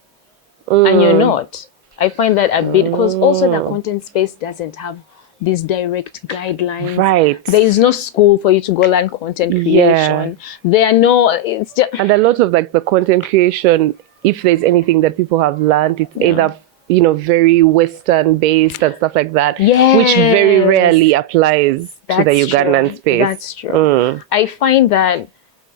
and you're not. I find that a bit, because also the content space doesn't have these direct guidelines. Right. There is no school for you to go learn content creation. There are no, it's just... And a lot of like the content creation, if there's anything that people have learned, it's either, you know, very Western based and stuff like that, which very rarely applies to the Ugandan space. That's true. I find that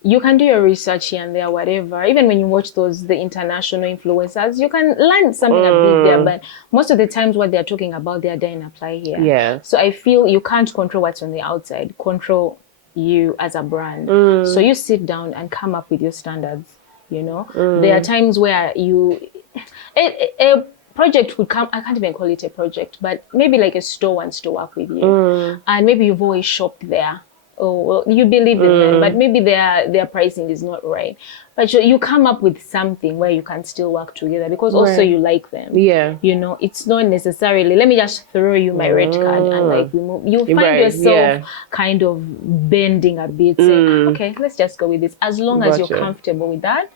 you can do your research here and there, whatever. Even when you watch the international influencers, you can learn something a bit there, but most of the times what they're talking about, they didn't apply here. Yeah. So I feel you can't control what's on the outside. Control you as a brand. So you sit down and come up with your standards, you know. There are times where a project would come, I can't even call it a project, but maybe like a store wants to work with you. And maybe you've always shopped there. Oh, well, you believe in them, but maybe their pricing is not right. But you come up with something where you can still work together, because also you like them. Yeah. You know, it's not necessarily, let me just throw you my red card and like we move. You find yourself kind of bending a bit, saying, okay, let's just go with this. As long as you're comfortable with that,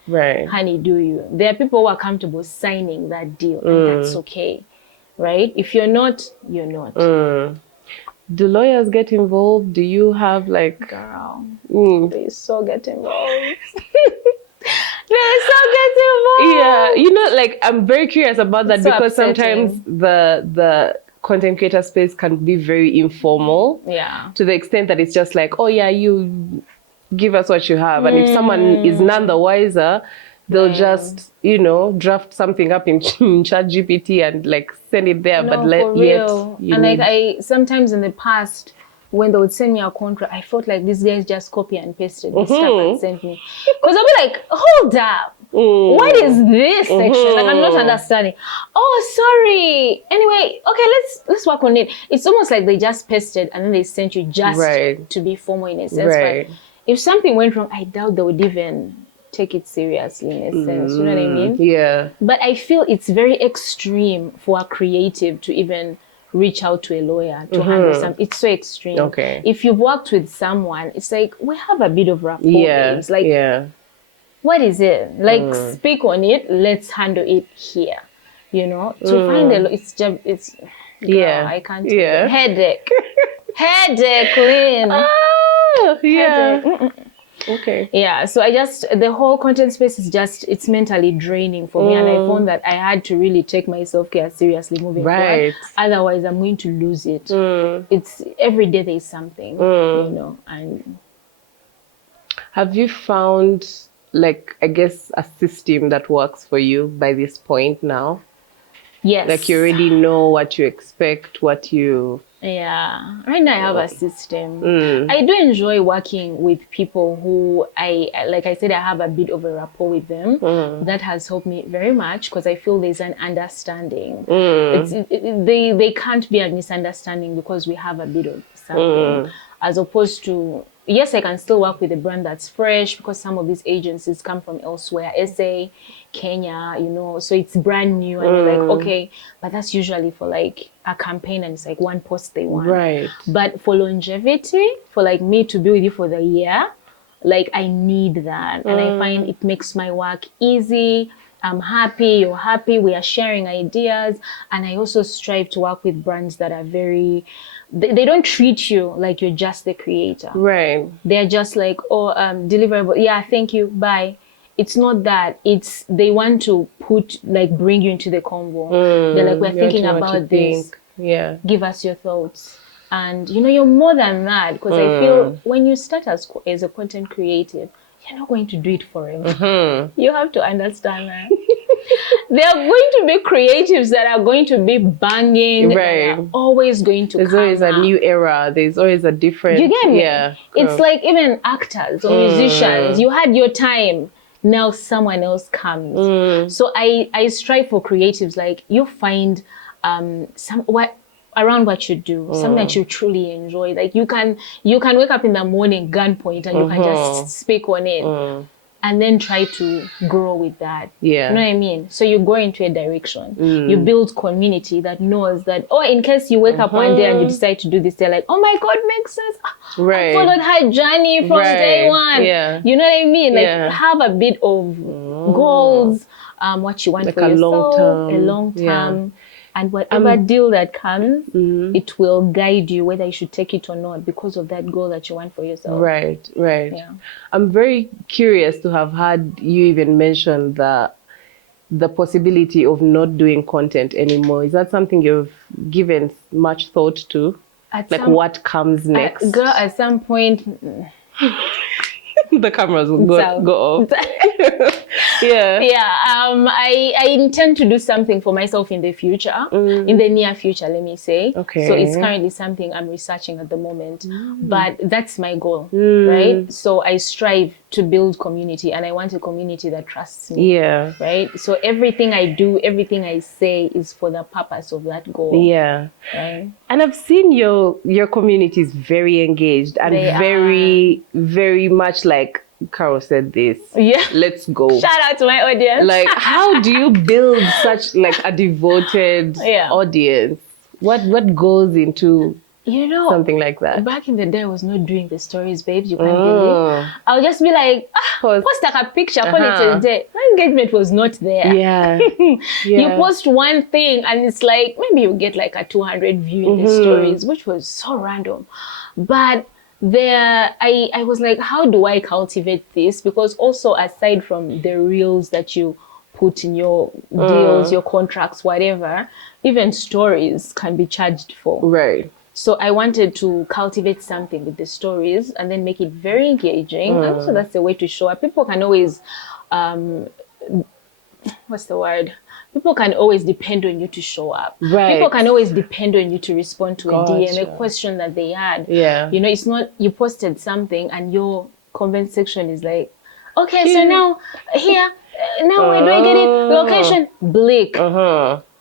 honey, do you. There are people who are comfortable signing that deal, and that's okay. Right? If you're not, you're not. Do lawyers get involved? Do you have like... Girl, they so get involved. They so get involved. Yeah, you know, like I'm very curious about that, because sometimes the content creator space can be very informal. Yeah. To the extent that it's just like, oh yeah, you give us what you have. And if someone is none the wiser, they'll just, you know, draft something up in ChatGPT and like send it there. No, but I sometimes in the past, when they would send me a contract, I felt like these guys just copy and pasted this stuff and sent me. Because I'll be like, hold up. What is this section? Like, I'm not understanding. Oh, sorry. Anyway, okay, let's work on it. It's almost like they just pasted and then they sent you just to be formal in a sense. But if something went wrong, I doubt they would even take it seriously in a sense. You know what I mean? Yeah. But I feel it's very extreme for a creative to even reach out to a lawyer to handle something. It's so extreme. Okay. If you've worked with someone, it's like, we have a bit of rapport. Babes. Like, what is it? Like, speak on it. Let's handle it here. You know, to find it's Yeah. I can't. Yeah. Headache. Headache, Lynn. Oh, yeah. Headache. Okay. Yeah, so the whole content space is it's mentally draining for me. And I found that I had to really take my self-care seriously moving forward. Otherwise, I'm going to lose it. It's every day there's something, you know. And have you found, like, I guess, a system that works for you by this point now? yes. Like, you already know what you expect, what you... Yeah, right now I have a system. I do enjoy working with people who like I said, I have a bit of a rapport with them. That has helped me very much because I feel there's an understanding. They can't be a misunderstanding because we have a bit of something, as opposed to, yes, I can still work with a brand that's fresh because some of these agencies come from elsewhere, SA, Kenya, you know, so it's brand new and you're like, okay, but that's usually for like a campaign and it's like one post they want. Right. But for longevity, for like me to be with you for the year, like I need that. And I find it makes my work easy. I'm happy, you're happy, we are sharing ideas. And I also strive to work with brands that are very, they don't treat you like you're just the creator. Right. They're just like, oh, deliverable. Yeah, thank you, bye. It's not that. It's they want to bring you into the convo. They're like, we're thinking about this. Yeah. Give us your thoughts. And you know, you're more than that because I feel when you start as a content creative, you're not going to do it forever. You have to understand that. There are going to be creatives that are going to be banging. Right. That are always going to There's always a new era. There's always a different... You get me? Yeah. It's like even actors or musicians. You had your time. Now someone else comes. So I strive for creatives like you find around what you do, something that you truly enjoy. Like you can wake up in the morning, gunpoint, and you can just speak on it. And then try to grow with that. Yeah. You know what I mean? So you go into a direction. You build community that knows that, oh, in case you wake up one day and you decide to do this, they're like, oh my God, makes sense. I followed her journey from day one. Yeah. You know what I mean? Like have a bit of goals, what you want like for yourself, a long term. And whatever deal that comes, it will guide you whether you should take it or not because of that goal that you want for yourself. Right, right. Yeah. I'm very curious to have had you even mention the possibility of not doing content anymore. Is that something you've given much thought to? What comes next? Girl, at some point... the cameras will go off. Yeah. I intend to do something for myself in the future, in the near future, let me say. Okay. So it's currently something I'm researching at the moment, but that's my goal, right? So I strive to build community, and I want a community that trusts me. Yeah. Right. So everything I do, everything I say is for the purpose of that goal. Yeah. Right. And I've seen your community is very engaged and very much like Carol said this. Yeah. Let's go. Shout out to my audience. Like, how do you build such like a devoted audience? What goes into something like that? Back in the day, I was not doing the stories, babes. You can't believe. I'll just be like, post like a picture, call it a day. My engagement was not there. Yeah. You post one thing and it's like, maybe you get like a 200 view in the stories, which was so random. But I was like, how do I cultivate this? Because also aside from the reels that you put in your deals, your contracts, whatever, even stories can be charged for. Right. So I wanted to cultivate something with the stories and then make it very engaging. And also that's the way to show up. People can always, what's the word? People can always depend on you to show up. Right. People can always depend on you to respond to a DM, a question that they had. Yeah. You know, it's not, you posted something and your comment section is like, okay, so now here, now where do I get it? Location, Blake.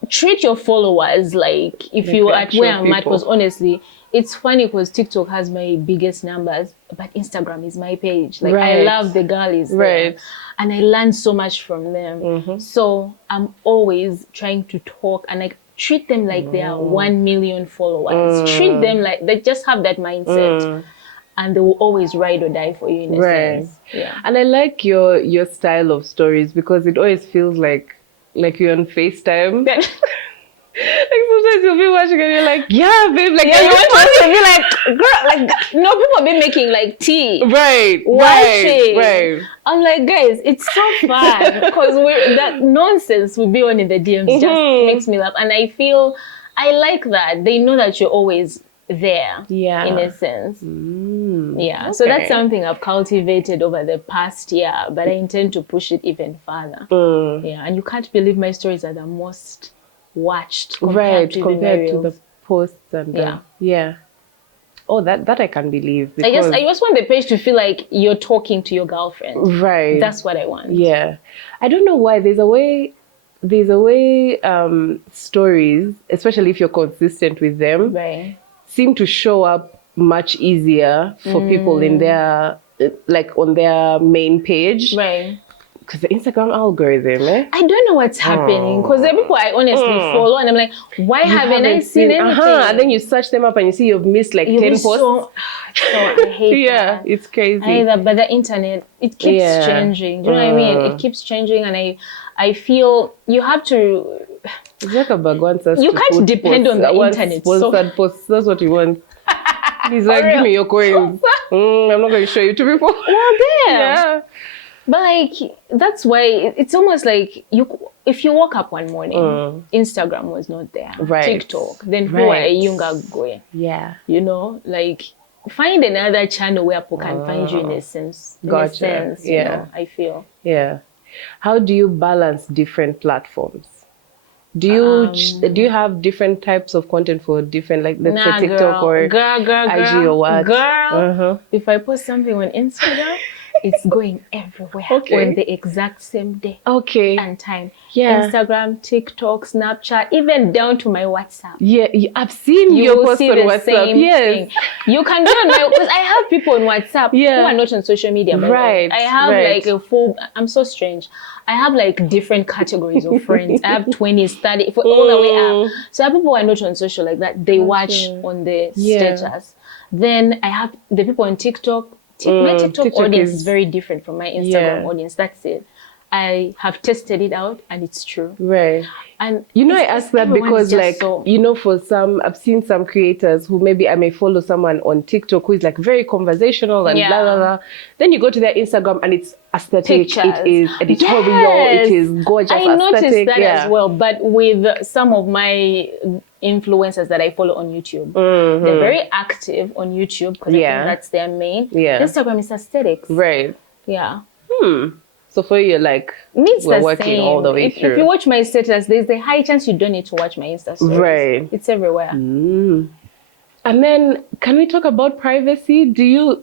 Treat your followers like if you at where I'm at, because honestly, it's funny because TikTok has my biggest numbers, but Instagram is my page. Like I love the girlies there, and I learn so much from them. So I'm always trying to talk and like treat them like they are 1 million followers. Treat them like they just have that mindset. And they will always ride or die for you in a sense. Yeah. And I like your style of stories because it always feels like you're on FaceTime. Like sometimes you'll be watching and you're like, yeah, babe, like, Yeah, you want to be like, girl, like, no, people be making like tea. right, Watching. right. I'm like, guys, it's so fun because that nonsense we be on in the DMs just makes me laugh. And I feel, I like that. They know that you're always there. Yeah. In a sense. Yeah. Okay. So that's something I've cultivated over the past year, but I intend to push it even further. Yeah. And you can't believe my stories are the most watched compared to the posts and yeah. Oh, that I can believe. I just want the page to feel like you're talking to your girlfriend. Right. That's what I want. Yeah. I don't know why. There's a way stories, especially if you're consistent with them, Right. seem to show up much easier for people in their, like, on their main page. Right. Because the Instagram algorithm, I don't know what's happening because there are people I honestly follow and I'm like, why haven't I seen anything? And then you search them up and you see you've missed like 10 posts. So I hate that. It's crazy. But the internet, it keeps changing. Do you know what I mean? It keeps changing and I feel you have to... Zuckerberg wants us you to can't depend on the internet. Sponsored posts. That's what he wants. He's like, give me your coins. I'm not going to show you to people. Well, there. Yeah. But like, that's why it's almost like if you woke up one morning, Instagram was not there. Right. TikTok. Then who are you going? Yeah. You know, like find another channel where people can find you in a sense. Gotcha. You know, I feel. Yeah. How do you balance different platforms? Do you have different types of content for different, like, let's say TikTok or IG or what? Girl, if I post something on Instagram, it's going everywhere on the exact same day and time. Yeah. Instagram, TikTok, Snapchat, even down to my WhatsApp. Yeah, I've seen your post on WhatsApp. Yes. Thing. You can do it on because I have people on WhatsApp who are not on social media. Right. I have like a full, I'm so strange. I have like different categories of friends. I have 20s, 30, all the way up. So I have people who are not on social like that. They watch on the status. Then I have the people on TikTok. My TikTok audience is very different from my Instagram audience. That's it. I have tested it out and it's true. Right. And I ask that because like, for some, I've seen some creators who maybe I may follow someone on TikTok who is like very conversational and blah, blah, blah. Then you go to their Instagram and it's aesthetic. Pictures. It is editorial. It is gorgeous. I noticed that as well. But with some of my influencers that I follow on YouTube, they're very active on YouTube because I think that's their main. Instagram is aesthetics. Right. Yeah. So for you, like, we're working all the way through. If you watch my status, there's a high chance you don't need to watch my Insta stories. Right. It's everywhere. And then, can we talk about privacy?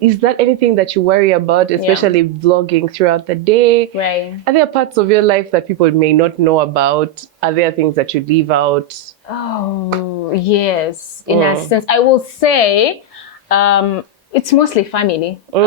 Is that anything that you worry about, especially vlogging throughout the day? Right. Are there parts of your life that people may not know about? Are there things that you leave out? Oh, yes. In a sense, I will say, it's mostly family. I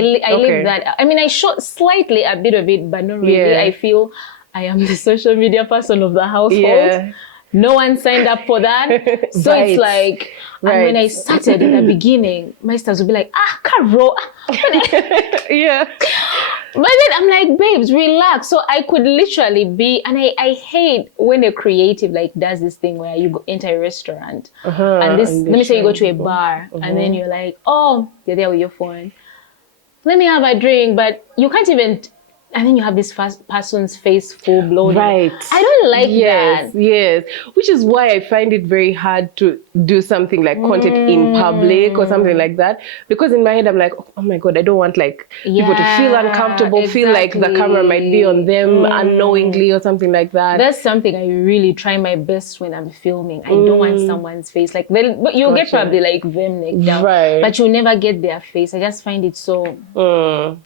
leave that. I mean, I show slightly a bit of it, but not really. I feel I am the social media person of the household. No one signed up for that. So it's like, and when I started in the beginning, my stars would be like, Karo. But then I'm like, babes, relax. So I could literally be, and I hate when a creative like does this thing where you enter a restaurant and let me say you go to a bar and then you're like, oh, you're there with your phone. Let me have a drink, but you can't even, and then you have this person's face full blown. Right. I don't like that. Yes. Which is why I find it very hard to do something like content in public or something like that. Because in my head, I'm like, oh my God, I don't want like people to feel uncomfortable, feel like the camera might be on them unknowingly or something like that. That's something I really try my best when I'm filming. I don't want someone's face. Like, but you'll get probably like them neck down. Right. But you'll never get their face. I just find it so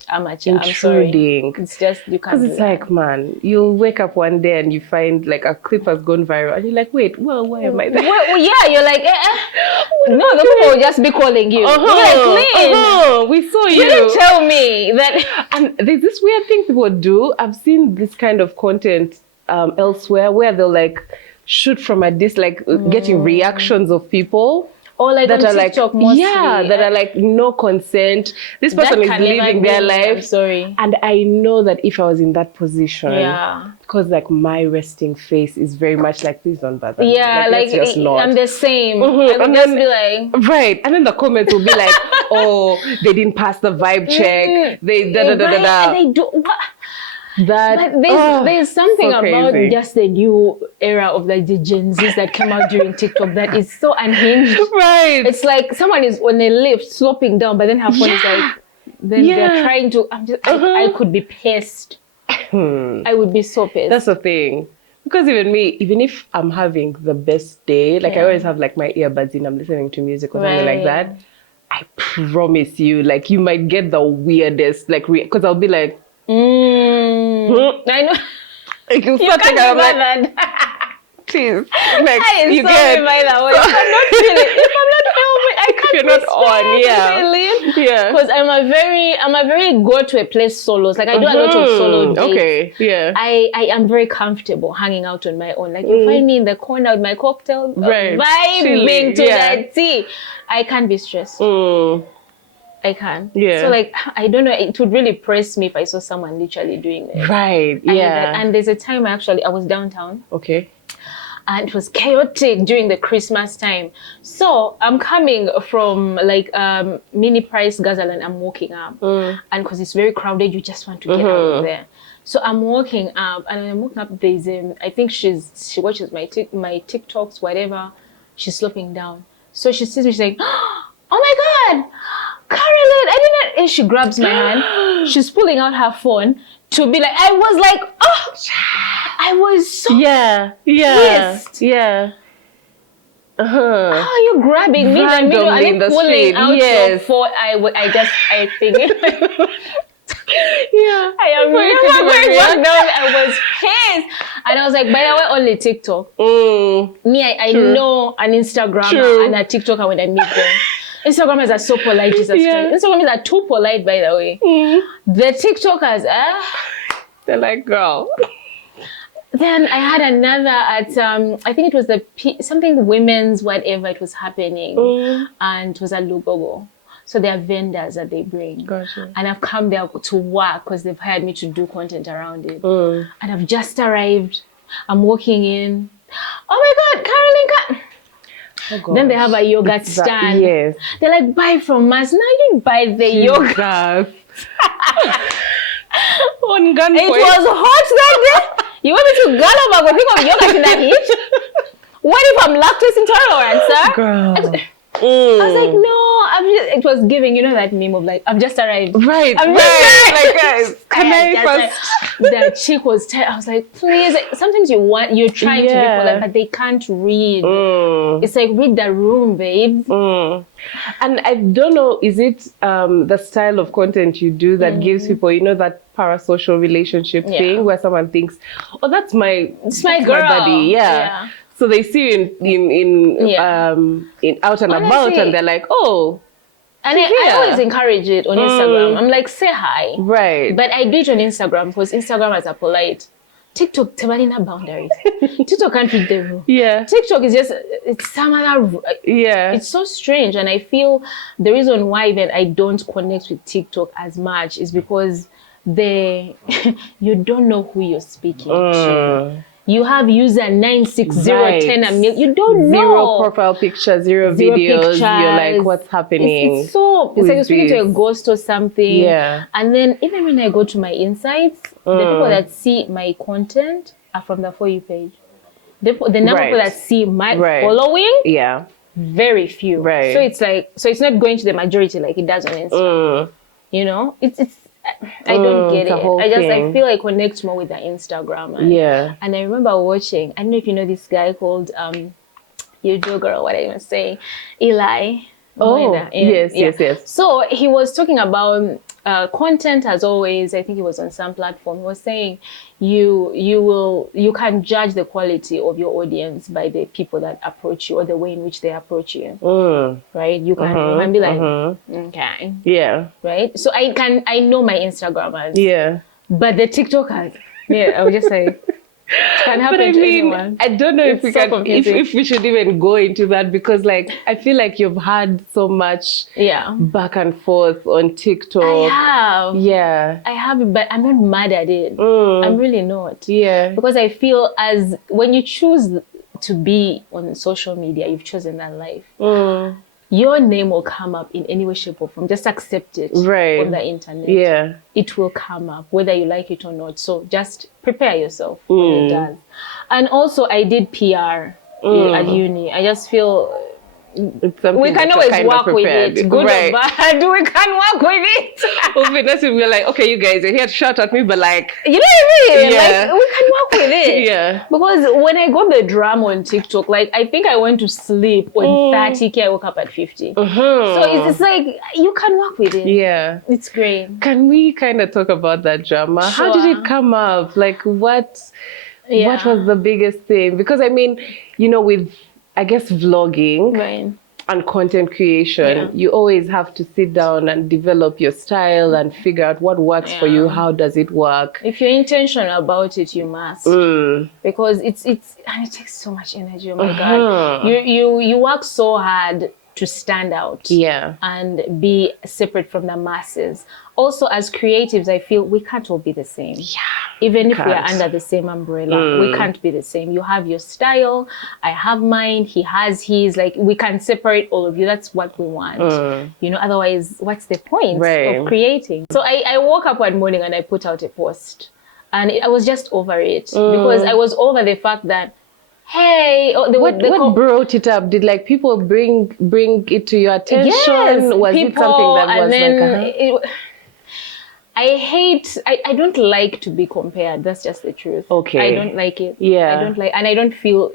amateur. Intruding. I'm sorry. It's just, you can't. Because it's like, man, you'll wake up one day and you find like a clip has gone viral and you're like, wait, well, why am I there? Well, yeah, you're like, no, the people will just be calling you. You're like, we saw you. You didn't tell me that. And there's this weird thing people do. I've seen this kind of content elsewhere where they'll like shoot from a distance, like getting reactions of people. Or like that on are like, TikTok mostly. yeah, that are like no consent. This That person is can never living their be, I'm life. sorry. And I know that if I was in that position, Yeah. because like my resting face is very much like, please don't bother me. Yeah, let's just not. I'm the same. Mhm. I would And just then- be like, Right. And then the comments will be like, oh, they didn't pass the vibe check. They da da da da right, da. and they do what? That But there's something so about crazy. just the new era of like the Gen Zs that came out during TikTok that is so unhinged. Right. It's like someone is on a lift sloping down, but then her phone is like, then they're trying to. I could be pissed. I would be so pissed. That's the thing. Because even me, even if I'm having the best day, like I always have like my earbuds in, I'm listening to music or something like that. I promise you, like you might get the weirdest, like, because I'll be like, I know. like you start Can't thinking, I'm like, that. please, like I am you sorry, get, by the way. If I'm not filming, I can't. you're not on, yeah. Because I'm a very go to a place solos. Like I do a lot of solo dates. Okay, yeah. I am very comfortable hanging out on my own. Like you find me in the corner with my cocktail, Right. vibing to Yeah. that tea. I can't be stressed. I can't. Yeah. So like I don't know. It would really press me if I saw someone literally doing that. Right, yeah. And there's a time I was downtown. Okay. And it was chaotic during the Christmas time. So I'm coming from like mini price Gazelle and I'm walking up. And because it's very crowded, you just want to get out of there. So I'm walking up and I'm walking up. There's I think she watches my TikToks, whatever. She's sloping down. So she sees me, she's like, oh my God, Karolyn, I didn't. And she grabs my hand. She's pulling out her phone to be like, I was like, oh, I was so pissed. Yeah. How are you grabbing me in the middle and Randomly in the then pulling street, out your yes. phone? I think. Yeah. I am Wait, really wait, walk down. I was pissed. And I was like, by the way, only TikTok. Me, I know an Instagrammer and a TikToker when I meet them. Instagrammers are so polite, Jesus Christ. Instagrammers are too polite, by the way. The TikTokers, they're like, girl. Then I had another at, I think it was something women's whatever it was happening. And it was at Lugogo. So there are vendors that they bring. Gotcha. And I've come there to work because they've hired me to do content around it. And I've just arrived. I'm walking in. Oh my God, Karolyn Kash. Oh, then they have a yogurt stand. Yes. They're like, buy from us. No, you didn't buy the yogurt. On gunpoint. It was hot that day. You want me to gallop and go pick up yogurt in that heat? What if I'm lactose intolerant, sir? Girl. I was like, no, it was giving, you know that meme of like, I've just arrived. Right, I'm like guys, can I first? The chick was I was like, please. Sometimes you're trying to be polite, but they can't read. It's like, read the room, babe. And I don't know, is it the style of content you do that gives people, you know, that parasocial relationship thing where someone thinks, oh, that's my girl. buddy, yeah. So they see you in out and about, and they're like, oh. And I always encourage it on Instagram. I'm like, say hi. Right. But I do it on Instagram because Instagrammers are polite. TikTok, Tebalina boundaries. TikTok can't read the room. Yeah. TikTok is just, it's some other, it's so strange. And I feel the reason why even I don't connect with TikTok as much is because you don't know who you're speaking to. You have user 96010 a million. You don't know. Zero profile picture, zero videos. Pictures. You're like, what's happening? It's like you're speaking to a ghost or something. Yeah. And then even when I go to my insights, the people that see my content are from the For You page. The number of people that see my following, very few. Right. So it's like, it's not going to the majority like it does on Instagram. You know, it's. I don't get it. I feel I connect more with the Instagram. And I remember watching, I don't know if you know this guy called you do girl, what I was saying, Eli. Yes. So he was talking about content as always. I think he was on some platform. He was saying you can judge the quality of your audience by the people that approach you or the way in which they approach you. Right? You can be like, okay. Yeah. Right? So I know my Instagrammers. Yeah. But the TikTokers, I was just like, It can happen But I to mean, anyone. I don't know if It's we so can, confusing. if we should even go into that, because like I feel like you've had so much Yeah. back and forth on TikTok. I have. Yeah. I have, but I'm not mad at it. Mm. I'm really not. Yeah. Because I feel as when you choose to be on social media, you've chosen that life. Mm. Your name will come up in any way, shape, or form. Just accept it Right. on the internet. Yeah. It will come up, whether you like it or not. So just prepare yourself when it does. And also, I did PR at uni. I just feel It's something we can that always you're kind of work with prepared. it, good Right. or bad. We can work with it. We're like, okay, you guys are here to shout at me, but like, You know what I mean? Yeah. Like, we can work with it. Yeah. Because when I got the drama on TikTok, like, I think I went to sleep on 30K, I woke up at 50. So it's like, you can work with it. Yeah. It's great. Can we kind of talk about that drama? How did Sure. it come up? Like, what Yeah. was the biggest thing? Because I mean, you know, with, I guess, vlogging Right. and content creation, Yeah. you always have to sit down and develop your style and figure out what works for you. Yeah. How does it work? If you're intentional about it, you must. Because it's and it takes so much energy. Oh my God. You work so hard to stand out. Yeah. And be separate from the masses. Also, as creatives, I feel we can't all be the same. Yeah. Even if we are Can't. under the same umbrella, we can't be the same. You have your style, I have mine, he has his. Like, we can separate all of you. That's what we want. You know, otherwise, what's the point Right. of creating? So I woke up one morning and I put out a post. And I was just over it. Because I was over the fact that, hey, What brought it up? Did like people bring it to your attention? Yes, Was it something that was like? I don't like to be compared. That's just the truth. Okay. I don't like it. Yeah. I don't like, and I don't feel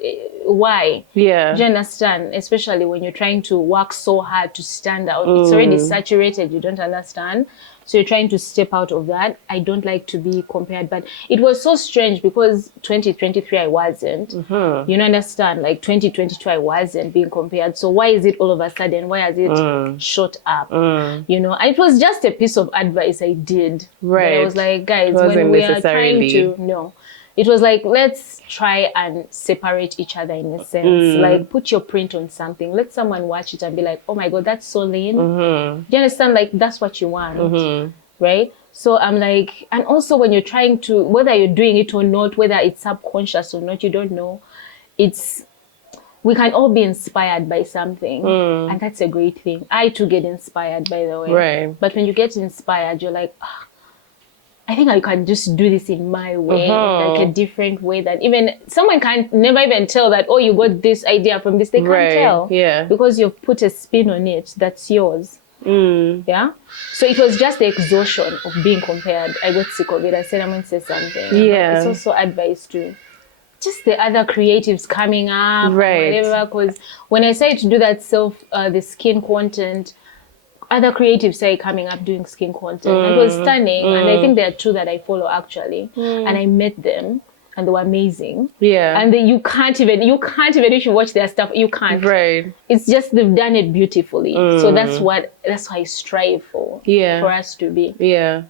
why. Yeah. Do you understand? Especially when you're trying to work so hard to stand out. It's already saturated. You don't understand. So you're trying to step out of that. I don't like to be compared, but it was so strange because 2023 I wasn't. You know, understand? Like 2022 I wasn't being compared. So why is it all of a sudden? Why has it shot up? You know, it was just a piece of advice I did. Right. But I was like, guys, It wasn't when we are necessarily- trying to, no. It was like, let's try and separate each other in a sense. Like, put your print on something. Let someone watch it and be like, oh my God, that's so lean. Do you understand? Like, that's what you want, right? So I'm like, and also when you're trying to, whether you're doing it or not, whether it's subconscious or not, you don't know. We can all be inspired by something. And that's a great thing. I too get inspired, by the way. Right. But when you get inspired, you're like, I think I can just do this in my way, like a different way that even someone can never even tell that, oh, you got this idea from this. They can't Right, tell. yeah. Because you've put a spin on it that's yours. Yeah. So it was just the exhaustion of being compared. I got sick of it. I said, I'm going to say something. Yeah. But it's also advice to just the other creatives coming up. Right. Whatever. Because when I say to do that the skin content, other creatives say coming up doing skin content. It was stunning. And I think there are two that I follow actually. And I met them and they were amazing. Yeah. And you can't even if you watch their stuff, you can't. Right. It's just they've done it beautifully. So that's what I strive for. Yeah. For us to be. Yeah.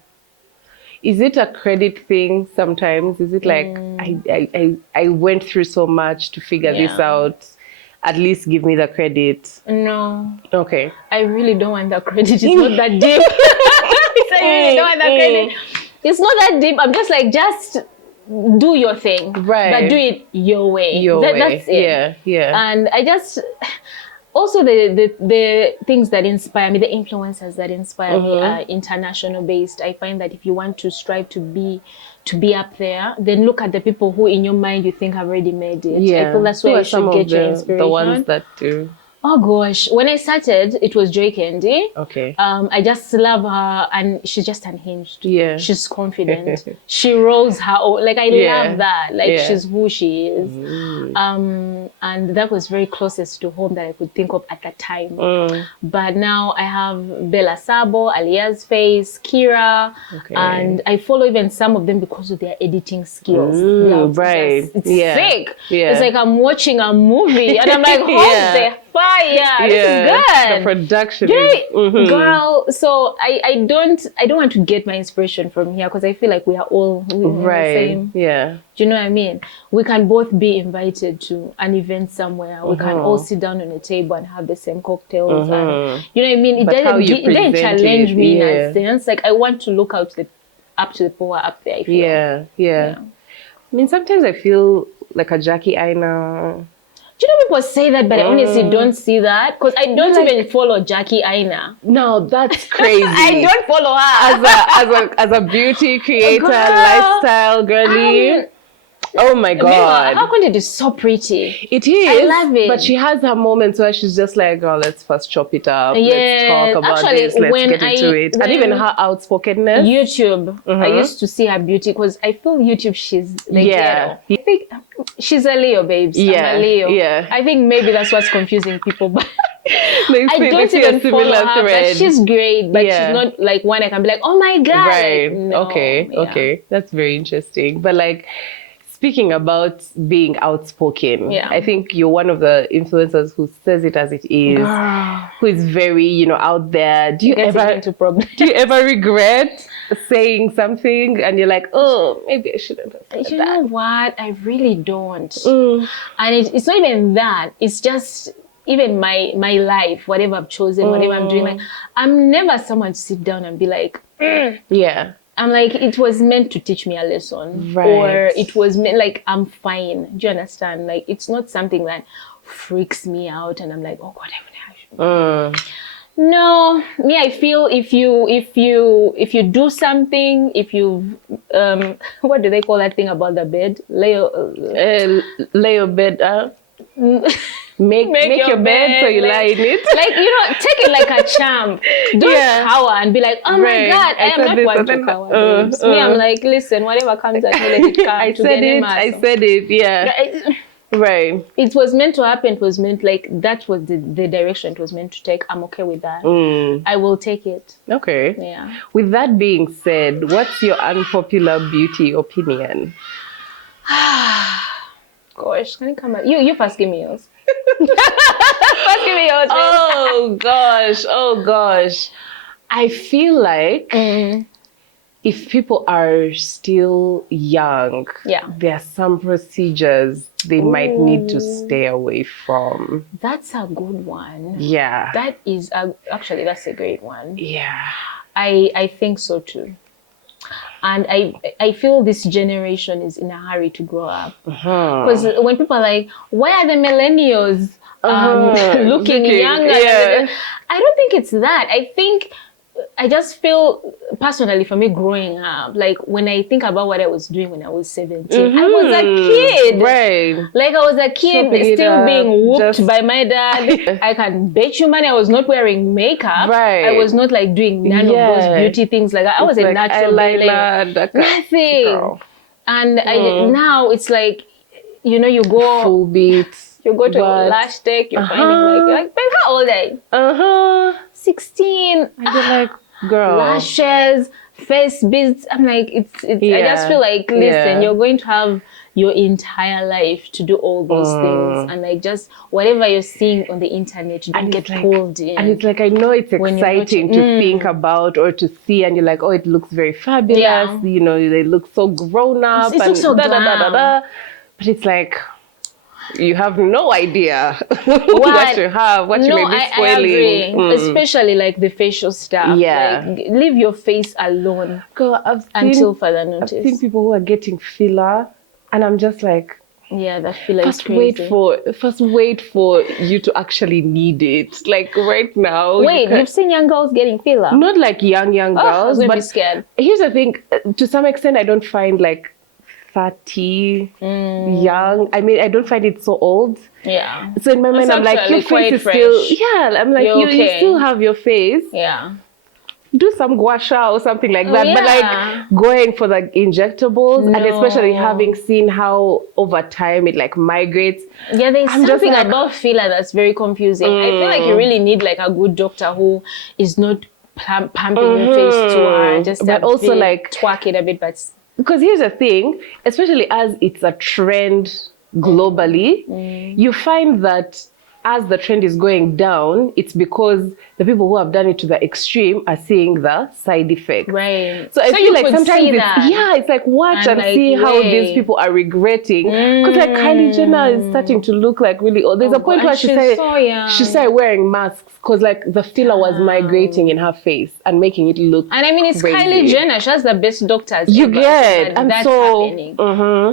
Is it a credit thing sometimes? Is it like I went through so much to figure this out? At least give me the credit. No. Okay. I really don't want that credit. It's not that deep. I really don't want that credit. It's not that deep. I'm just like, just do your thing. Right. But do it your way. Your way. That's it. Yeah. Yeah. And I just also the things that inspire me, the influencers that inspire me are international based. I find that if you want to strive to be up there, then look at the people who in your mind you think have already made it. Yeah. I feel that's Who where are you should some get of your inspiration. the ones that do? Oh gosh, when I started, it was Joy Candy. Okay. I just love her, and she's just unhinged. Yeah. She's confident. She rolls her own. Like, I love that. Like, she's who she is. And that was very closest to home that I could think of at that time. But now I have Bella Sabo, Alia's Face, Kira, and I follow even some of them because of their editing skills. Right. It's Yeah. sick. Yeah. It's like I'm watching a movie, and I'm like, what the fire. This is The good. production Yeah, is girl. So I don't want to get my inspiration from here because I feel like we are all the same. Yeah. Do you know what I mean? We can both be invited to an event somewhere. We can all sit down on a table and have the same cocktails. And you know what I mean? It doesn't challenge me in a sense. Like I want to look up to the power up there. I feel. Yeah. I mean, sometimes I feel like a Jackie Aina. Do you know people say that, but I honestly don't see that because I don't even follow Jackie Aina. No, that's crazy. I don't follow her as a beauty creator, lifestyle girly. Oh my God. Her content is so pretty. It is. I love it. But she has her moments where she's just like, girl, let's first chop it up. Let's talk about this. Let's get into it. And even her outspokenness. YouTube, I used to see her beauty because I feel YouTube, she's the ghetto. I think she's a Leo, babes. I'm a Leo. Yeah. I think maybe that's what's confusing people. But I don't even follow her, but she's great. But she's not like one I can be like, oh my God. Right. Like, no. Okay. That's very interesting. But like, speaking about being outspoken, I think you're one of the influencers who says it as it is, who is very, out there. Do you ever regret saying something and you're like, oh, maybe I shouldn't have said that? You know what? I really don't. And it's not even that. It's just even my life, whatever I've chosen, whatever I'm doing. Like, I'm never someone to sit down and be like, yeah. I'm like, it was meant to teach me a lesson. Or it was meant, like, I'm fine. Do you understand? Like, it's not something that freaks me out and I'm like, oh God, No, me, I feel if you do something, if you, what do they call that thing about the bed? Lay your bed up. Make your bed so you lie in it. Like, take it like a champ. Don't cower and be like, oh my God, I am not one to cower. Babes. Me, I'm like, listen, whatever comes at me, let it come. I said it, yeah. Right. It was meant to happen. It was meant, like, that was the direction it was meant to take. I'm okay with that. I will take it. Okay. Yeah. With that being said, what's your unpopular beauty opinion? Gosh, can you come back? You first give me yours. First give me yours. Oh gosh. I feel like if people are still young, there are some procedures they might need to stay away from. That's a good one. Yeah. That is actually, that's a great one. Yeah. I think so too. And I feel this generation is in a hurry to grow up. Because when people are like, why are the millennials looking younger? Yeah. I don't think it's that. I just feel, personally, for me growing up, like when I think about what I was doing when I was 17, I was a kid. Right. Like I was a kid still being whooped by my dad. I can bet you money I was not wearing makeup. Right. I was not like doing none of those beauty things like that. I was a natural nothing. Girl. And now it's like, you go full beats. You go to Lash Tech, you're finding like, babe, how old are you? 16. And you're like, girl. Lashes, face beads. I'm like, it's I just feel like, listen, you're going to have your entire life to do all those things. And like, just whatever you're seeing on the internet, you don't get pulled in. And it's like, I know it's exciting to think about or to see, and you're like, oh, it looks very fabulous. They look so grown up. It looks so But it's like, you have no idea what you may be spoiling. I agree. Especially like the facial stuff. Yeah. Like, leave your face alone until further notice. I've seen people who are getting filler, and I'm just like, yeah, that filler is crazy. First wait for you to actually need it. Like right now. Wait, you've seen young girls getting filler? Not like young girls. But be scared. Here's the thing, to some extent I don't find like 30 young. I mean, I don't find it so old. Yeah. So in my mind, I'm like, your face is still, I'm like, you still have your face. Yeah. Do some gua sha or something like that. But like going for the injectables, and especially having seen how over time it like migrates. Yeah, there's something about filler that's very confusing. I feel like you really need like a good doctor who is not pumping your face too hard. Just but also like twerk it a bit, but because here's the thing, especially as it's a trend globally, you find that as the trend is going down, it's because the people who have done it to the extreme are seeing the side effect. Right. So I feel you like could sometimes see it's, that. it's like watch and like, see how wait. these people are regretting. Because like Kylie Jenner is starting to look like really old. There's a point where she started wearing masks because like the filler was migrating in her face and making it look And I mean, it's crazy. Kylie Jenner. She has the best doctors You ever, get. so And that's so, happening.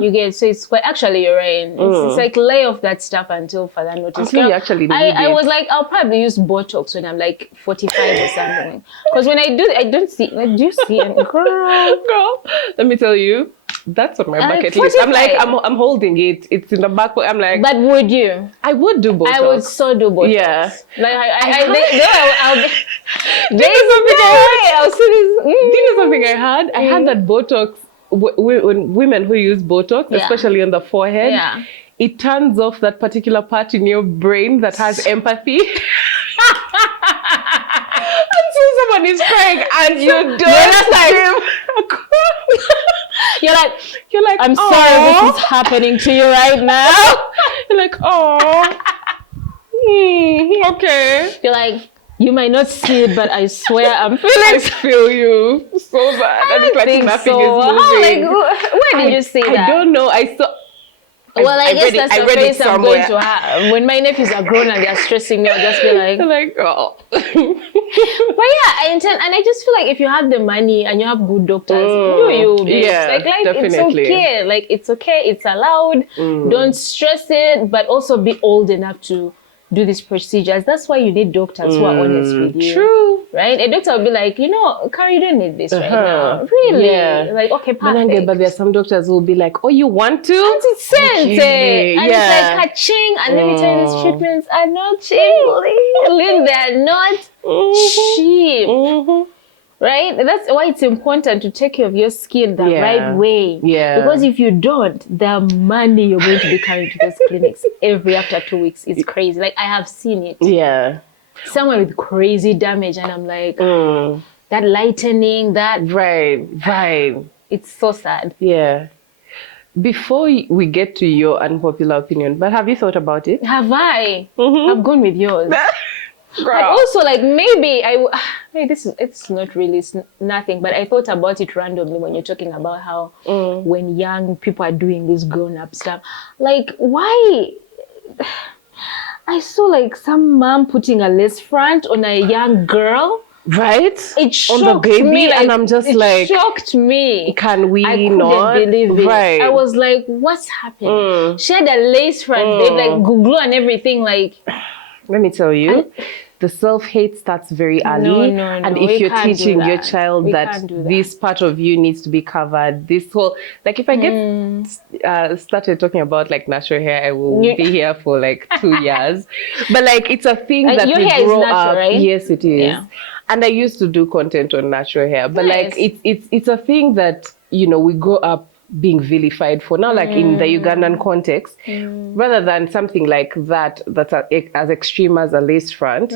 You get. So it's quite, actually, you're right. It's like lay off that stuff until further notice. Until you actually need I it. was like, I'll probably use Botox when I'm like 45 or something. Because when I do, I don't see, like, do you see it? Girl, let me tell you, that's on my bucket list. I'm like, I'm holding it. It's in the back. I'm like, but would you? I would do Botox. I would so do Botox. Yeah. Like I'll be. Do you know something I had? I had that Botox. When women who use Botox, especially on the forehead, it turns off that particular part in your brain that has empathy. Until someone is crying and you don't you're like, I'm sorry this is happening to you right now. You're like, oh, okay. You're like, you might not see it, but I swear I'm feeling. I feel you so bad. And it's like nothing is moving. Where did you see that? I don't know. I saw. Well, I guess that's the face I'm going to have. When my nephews are grown and they're stressing me, I'll just be like, oh. But yeah, I just feel like if you have the money and you have good doctors, you'll be like definitely. It's okay. Like it's okay, it's allowed. Don't stress it, but also be old enough to do these procedures. That's why you need doctors who are honest with you. True. Right? A doctor will be like, Kari, you don't need this right now. Really? Yeah. Like, okay, perfect. But there are some doctors who will be like, oh, you want to? It's sense. Okay. And it's like catching. And let me tell you, these treatments are not cheap. They're not cheap. Right? That's why it's important to take care of your skin the right way. Yeah. Because if you don't, the money you're going to be carrying to those clinics after 2 weeks is crazy. Like, I have seen it. Yeah. Someone with crazy damage, and I'm like, that lightening, that. Right. It's so sad. Yeah. Before we get to your unpopular opinion, but have you thought about it? Have I? I've gone with yours. Girl. But also, like, maybe it's not really, it's nothing, but I thought about it randomly when you're talking about how when young people are doing this grown-up stuff, like, why? I saw like some mom putting a lace front on a young girl. Right? It shocked on the baby, me. And I'm just it shocked me. Can we I couldn't not believe it. Right. I was like, what's happening? She had a lace front, babe, like glue and everything. Like, let me tell you, the self-hate starts very early. No, and if you're teaching your child that this part of you needs to be covered, this whole, like if I get started talking about like natural hair, I will be here for like 2 years. But like it's a thing that your we hair grow is natural, up. right? Yes, it is. Yeah. And I used to do content on natural hair, but like it's a thing that we grow up being vilified for. Now, like in the Ugandan context, rather than something like that's as extreme as a lace front,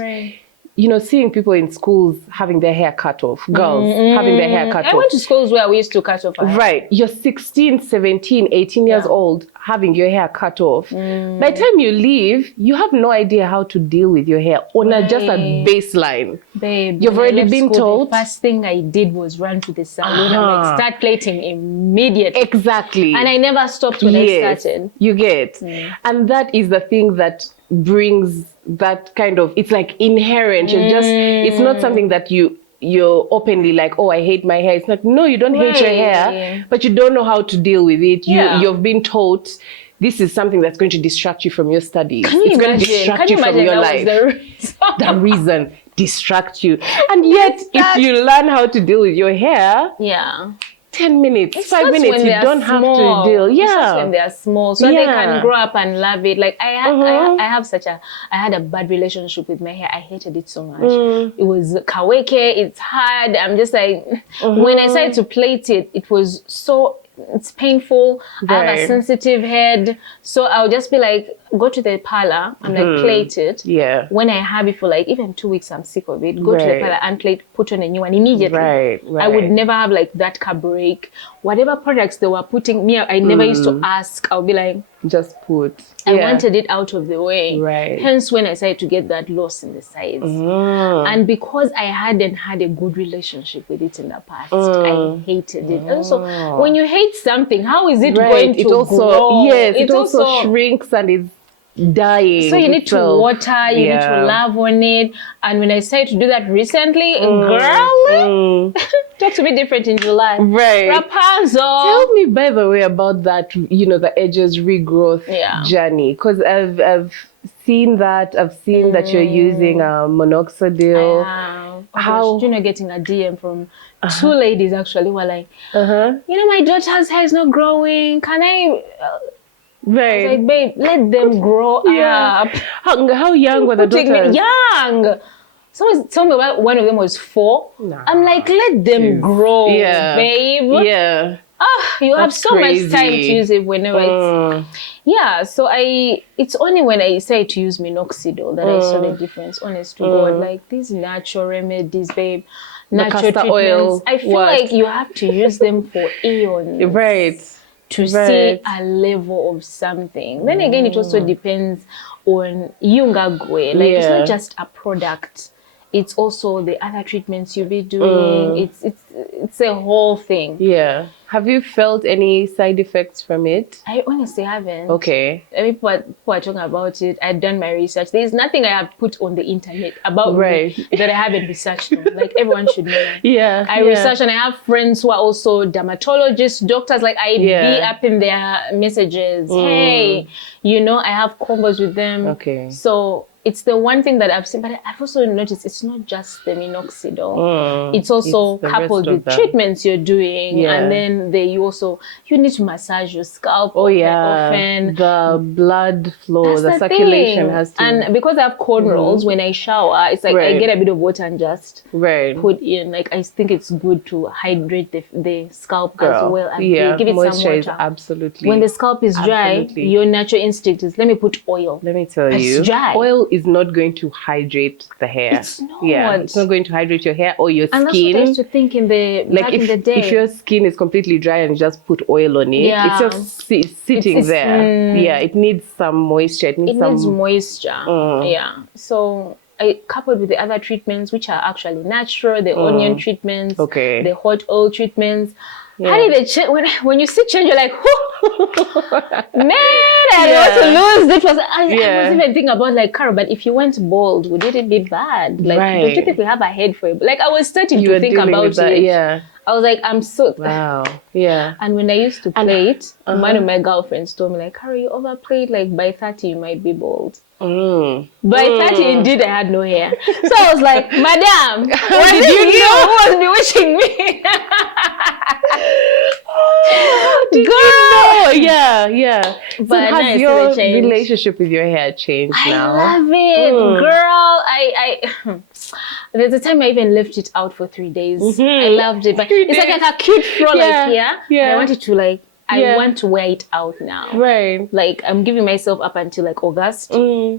seeing people in schools having their hair cut off, girls having their hair cut off. I went to schools where we used to cut off our hair. Right. You're 16, 17, 18 years old having your hair cut off. By the time you leave, you have no idea how to deal with your hair on just a baseline. Babe, you've already been told. The first thing I did was run to the salon and like start plaiting immediately. Exactly. And I never stopped when I started. You get. And that is the thing that brings that kind of, it's like inherent. You're just, it's not something that you're openly like, oh, I hate my hair. It's not, no, you don't hate your hair, but you don't know how to deal with it. You've been taught this is something that's going to distract you from your studies. It's going to distract you from your life. The reason distract you. And yet, if you learn how to deal with your hair, 10 minutes, 5 minutes, you don't have to deal. It's just when they are small, so they can grow up and love it. Like I had a bad relationship with my hair. I hated it so much. It was kaweke. It's hard. I'm just like, when I started to plait it, it was so. It's painful. I have a sensitive head, so I'll just be like, go to the parlor and like plait it. Yeah. When I have it for like even 2 weeks, I'm sick of it. Go to the parlor and plait, put on a new one immediately. Right. I would never have like that car break. Whatever products they were putting me, I never used to ask. I'll be like, just put. I wanted it out of the way. Right. Hence when I started to get that loss in the sides. And because I hadn't had a good relationship with it in the past, I hated it. And so when you hate something, how is it going to grow? Yes, it also shrinks and it's dying. So you need to water, you need to love on it. And when I started to do that recently, girl, talk to me different in July. Right. Rapunzel. Tell me, by the way, about that, the edges regrowth journey. Because I've seen that. I've seen that you're using minoxidil. How getting a DM from 2 ladies actually were like, my daughter's hair is not growing. Can I? Right. I was like, babe, let them grow up. How young were the daughters? Young. Someone told me one of them was 4. Nah. I'm like, let them grow, babe. Yeah. You have so much time to use it whenever it's... So it's only when I decided to use minoxidil that I saw the difference, honest to God. Like these natural remedies, babe, natural treatments. Oil, I feel like you have to use them for eons. Right. To see a level of something. Then again, it also depends on Yungagwe. Like it's not just a product. It's also the other treatments you'll be doing. It's a whole thing. Yeah. Have you felt any side effects from it? I honestly haven't. Okay. I mean, people are talking about it. I've done my research. There's nothing I have put on the internet about me that I haven't researched on. Like everyone should know that. Yeah. I research, and I have friends who are also dermatologists, doctors. Like I be up in their messages. Hey, I have combos with them. Okay. So it's the one thing that I've seen, but I've also noticed it's not just the minoxidil. It's also coupled with treatments you're doing, and then you need to massage your scalp often. The blood flow, the circulation has to. And because I have cornrows, when I shower, it's like I get a bit of water and just put in. Like I think it's good to hydrate the scalp as well and give it some water. Absolutely. When the scalp is dry, your natural instinct is let me put oil. Let me tell you, dry. Oil is not going to hydrate the hair. It's not. Yeah, it's not going to hydrate your hair or your and skin. And that's what I used to think back in the day. If your skin is completely dry and you just put oil on it, it's just sitting there. Yeah, it needs some moisture. It needs moisture. Yeah. So I coupled with the other treatments, which are actually natural, the onion treatments, the hot oil treatments. How did they change? When you see change, you're like, man, I want to lose. I was even thinking about like, Carol, but if you went bald, would it be bad? Like, don't you think we have a head for it? Like, I was starting to think about it. Yeah. I was like, I'm so... Wow. Yeah. And when I used to plait, one of my girlfriends told me like, Carol, you overplayed. Like, by 30, you might be bald. By 30, indeed, I had no hair. So I was like, Madam, what did you know? Who was bewitching me? Girl! Yeah. But so has your relationship with your hair changed now? I love it. Girl, there's a time I even left it out for 3 days. I loved it. But it's like a cute fro like here. Yeah. I wanted to like... I want to wear it out now. Right. Like, I'm giving myself up until like August. I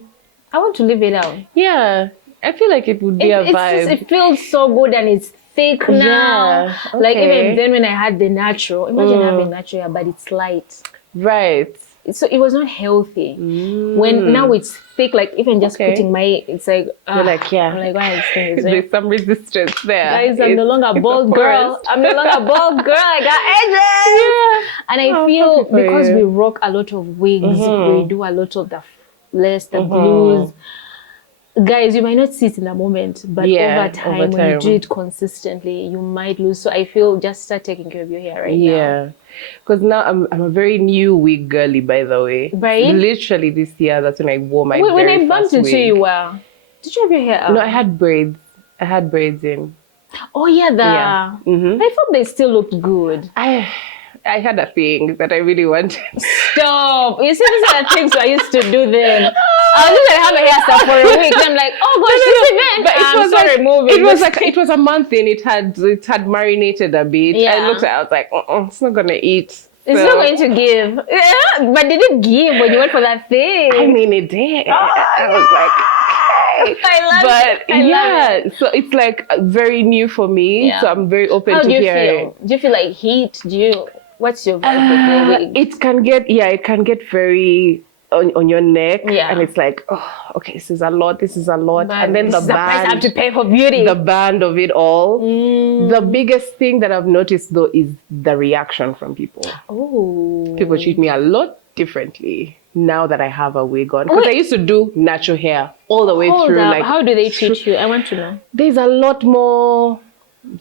want to leave it out. Yeah. I feel like it would be a vibe. It feels so good and it's thick now. Yeah. Okay. Like, even then when I had the natural, imagine having natural hair, but it's light. Right. So it was not healthy. When now it's thick, like even just putting it's like you're like, I'm like, why is this? There's some resistance there. Guys, I'm no longer a bald girl. I'm no longer a bald girl. I got edges. Yeah. And I feel because we rock a lot of wigs, we do a lot of the lace, the glues. Guys, you might not see it in a moment, but over time, when you do it consistently, you might lose. So I feel just start taking care of your hair right now. Yeah. Because now I'm a very new wig girly, by the way. Right? Literally this year, that's when I wore my very when I bumped into wig. you, did you have your hair out? No, I had braids. I had braids in. Oh, yeah. I thought they still looked good. I had a thing that I really wanted. Stop. You see, these are the things I used to do then. I was just going to have a hairstyle for a week. I'm like, oh gosh, this event. But it was a month in. It had marinated a bit. I looked at it, I was like, it's not gonna eat It's not going to give. Yeah, but did it give when you went for that thing? I mean, it did. I was like, okay. I love it. So it's like very new for me. Yeah. So I'm very open How to do you hearing. feel? Do you feel like heat? What's your vibe with the wig? It can get very on your neck, Yeah. and it's like, oh, okay, this is a lot, But and then this the is the price I have band, to pay for beauty. the band of it all. The biggest thing that I've noticed though is the reaction from people. Oh. People treat me a lot differently now that I have a wig on, because I used to do natural hair all the way through. Up. Like, how do they treat you? I want to know. there's a lot more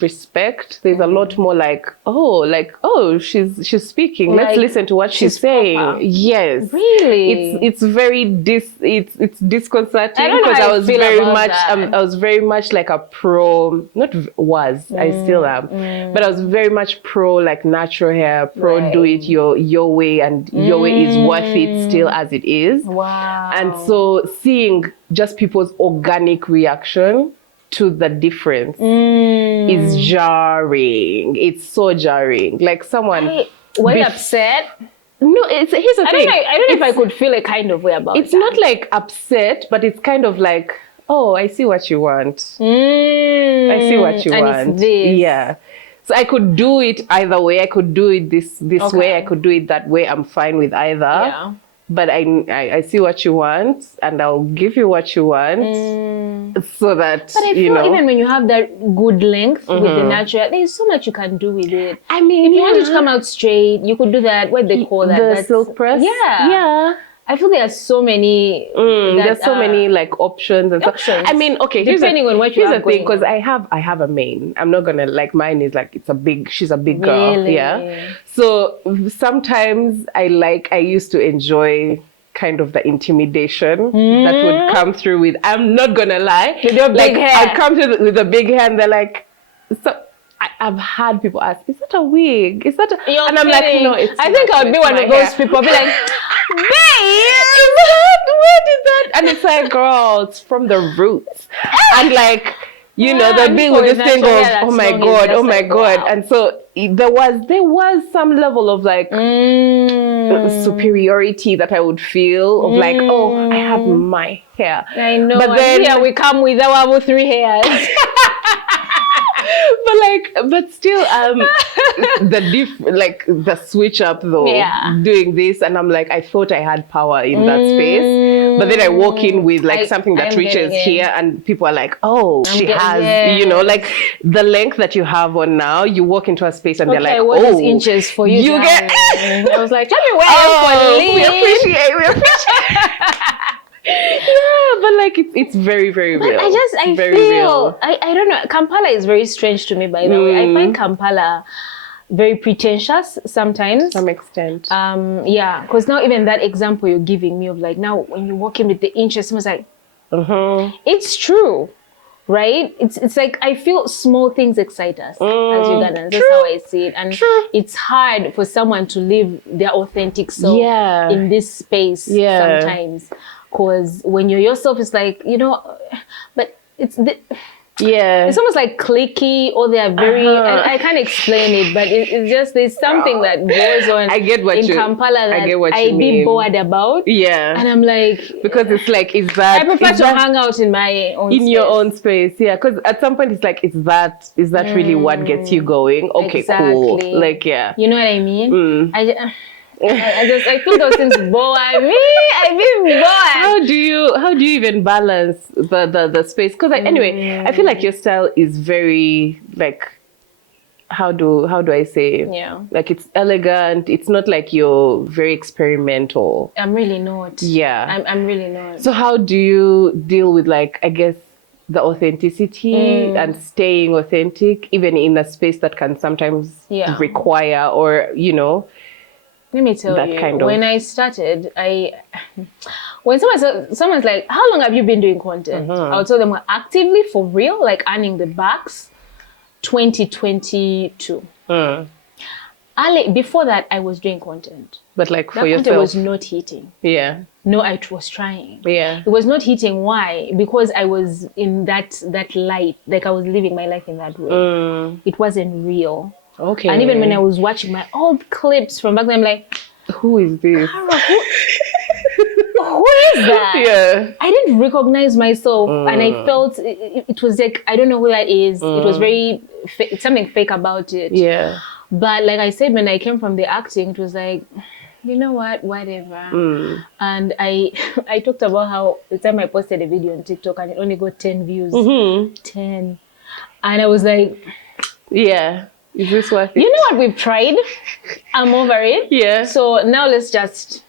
respect. There's a lot more like, oh, she's speaking. Let's Like, listen to what she's saying. proper. Yes, Really? it's very it's disconcerting, I don't know because how I I was feel very about much that. I was very much like a pro. I still am, but I was very much pro like natural hair, pro Right. do it your way, and your way is worth it still as it is. Wow. And so seeing just people's organic reaction to the difference is jarring. It's so jarring. Like someone were you upset? No, here's the I thing. don't know if I could feel a kind of way about it. It's not like upset, but it's kind of like, oh, I see what you want. I see what you and want. It's this. Yeah. So I could do it either way. I could do it this Okay. way. I could do it that way. I'm fine with either. Yeah. But I see what you want, and I'll give you what you want, so that But I feel even when you have that good length with the natural, there's so much you can do with it. I mean, If you want it to come out straight, you could do that. What they call that? the silk press. Yeah. Yeah. I feel there are so many. There's so many like options and Options. stuff. I mean, okay, Depending on what you here's have the thing, going because I have a main. I'm not gonna like mine is like she's a big girl. Really? Yeah. So sometimes I used to enjoy kind of the intimidation that would come through with. I'm not gonna lie. With your big hair. I'd come to with a big hair, and they're like, so. I've had people ask, "Is that a wig? Is that?" You're and I'm like, kidding. "No, it's." I think not. I would be It's one my of those hair." people. Be like, Babe, what is that? And it's like, girl, it's from the roots. And like, you know, Yeah, the big for with this thing natural of, hair oh that's my long is God, just oh my like, God. wow. And so there was some level of like superiority that I would feel of like, oh, I have my hair. I know. But and then here we come with our 3 hairs. but still, the switch up though, Yeah. doing this, and I'm like, I thought I had power in that space, but then I walk in with like something that I'm reaches getting it. here, and people are like, oh, she has, yes. you know, like the length that you have on now. You walk into a space and they're like, what is oh, inches for you? you get. I was like, tell me where Oh, I'm we for appreciate. Yeah, but like it's very, very real. I very feel real. I don't know. Kampala is very strange to me, by the way. I find Kampala very pretentious sometimes. To some extent. Yeah, because now even that example you're giving me of like now when you walk in with the inches, someone's like, it's true, right? It's like I feel small things excite us as Ugandans. That's how I see it, and it's hard for someone to live their authentic self in this space sometimes. Because when you're yourself, it's like, you know, but it's almost like cliquey, or they are very, I can't explain it, but it's just, there's something that goes on in Kampala that I'd be bored about. Yeah. And I'm like, because it's like, is that, I prefer to hang out in my own space. your own space. Yeah. Because at some point it's like, is that really what gets you going? Okay, cool. Like, yeah. You know what I mean? I feel those things bore me. I feel bored. How do you even balance the space? Because anyway, I feel like your style is very like, how do I say? Yeah. Like it's elegant. It's not like you're very experimental. I'm really not. Yeah. I'm really not. So how do you deal with like, I guess, the authenticity and staying authentic, even in a space that can sometimes require, or, you know, let me tell that you, kind of... when I started, when someone's like, how long have you been doing content? I'll tell them, actively for real, like earning the bucks, 2022. Before that, I was doing content. But like for that yourself? Content was not hitting. Yeah. No, I was trying. Yeah. It was not hitting. Why? Because I was in that light, like I was living my life in that way. It wasn't real. Okay. And even when I was watching my old clips from back then, I'm like, who is this? Kara, who is that? Yeah. I didn't recognize myself, and I felt it was like, I don't know who that is. It was very something fake about it. Yeah. But like I said, when I came from the acting, it was like, you know what, whatever. And I talked about how the time I posted a video on TikTok and it only got 10 views. 10. And I was like, yeah, is this worth it? you know what, we've tried. I'm over it. Yeah. So now let's just...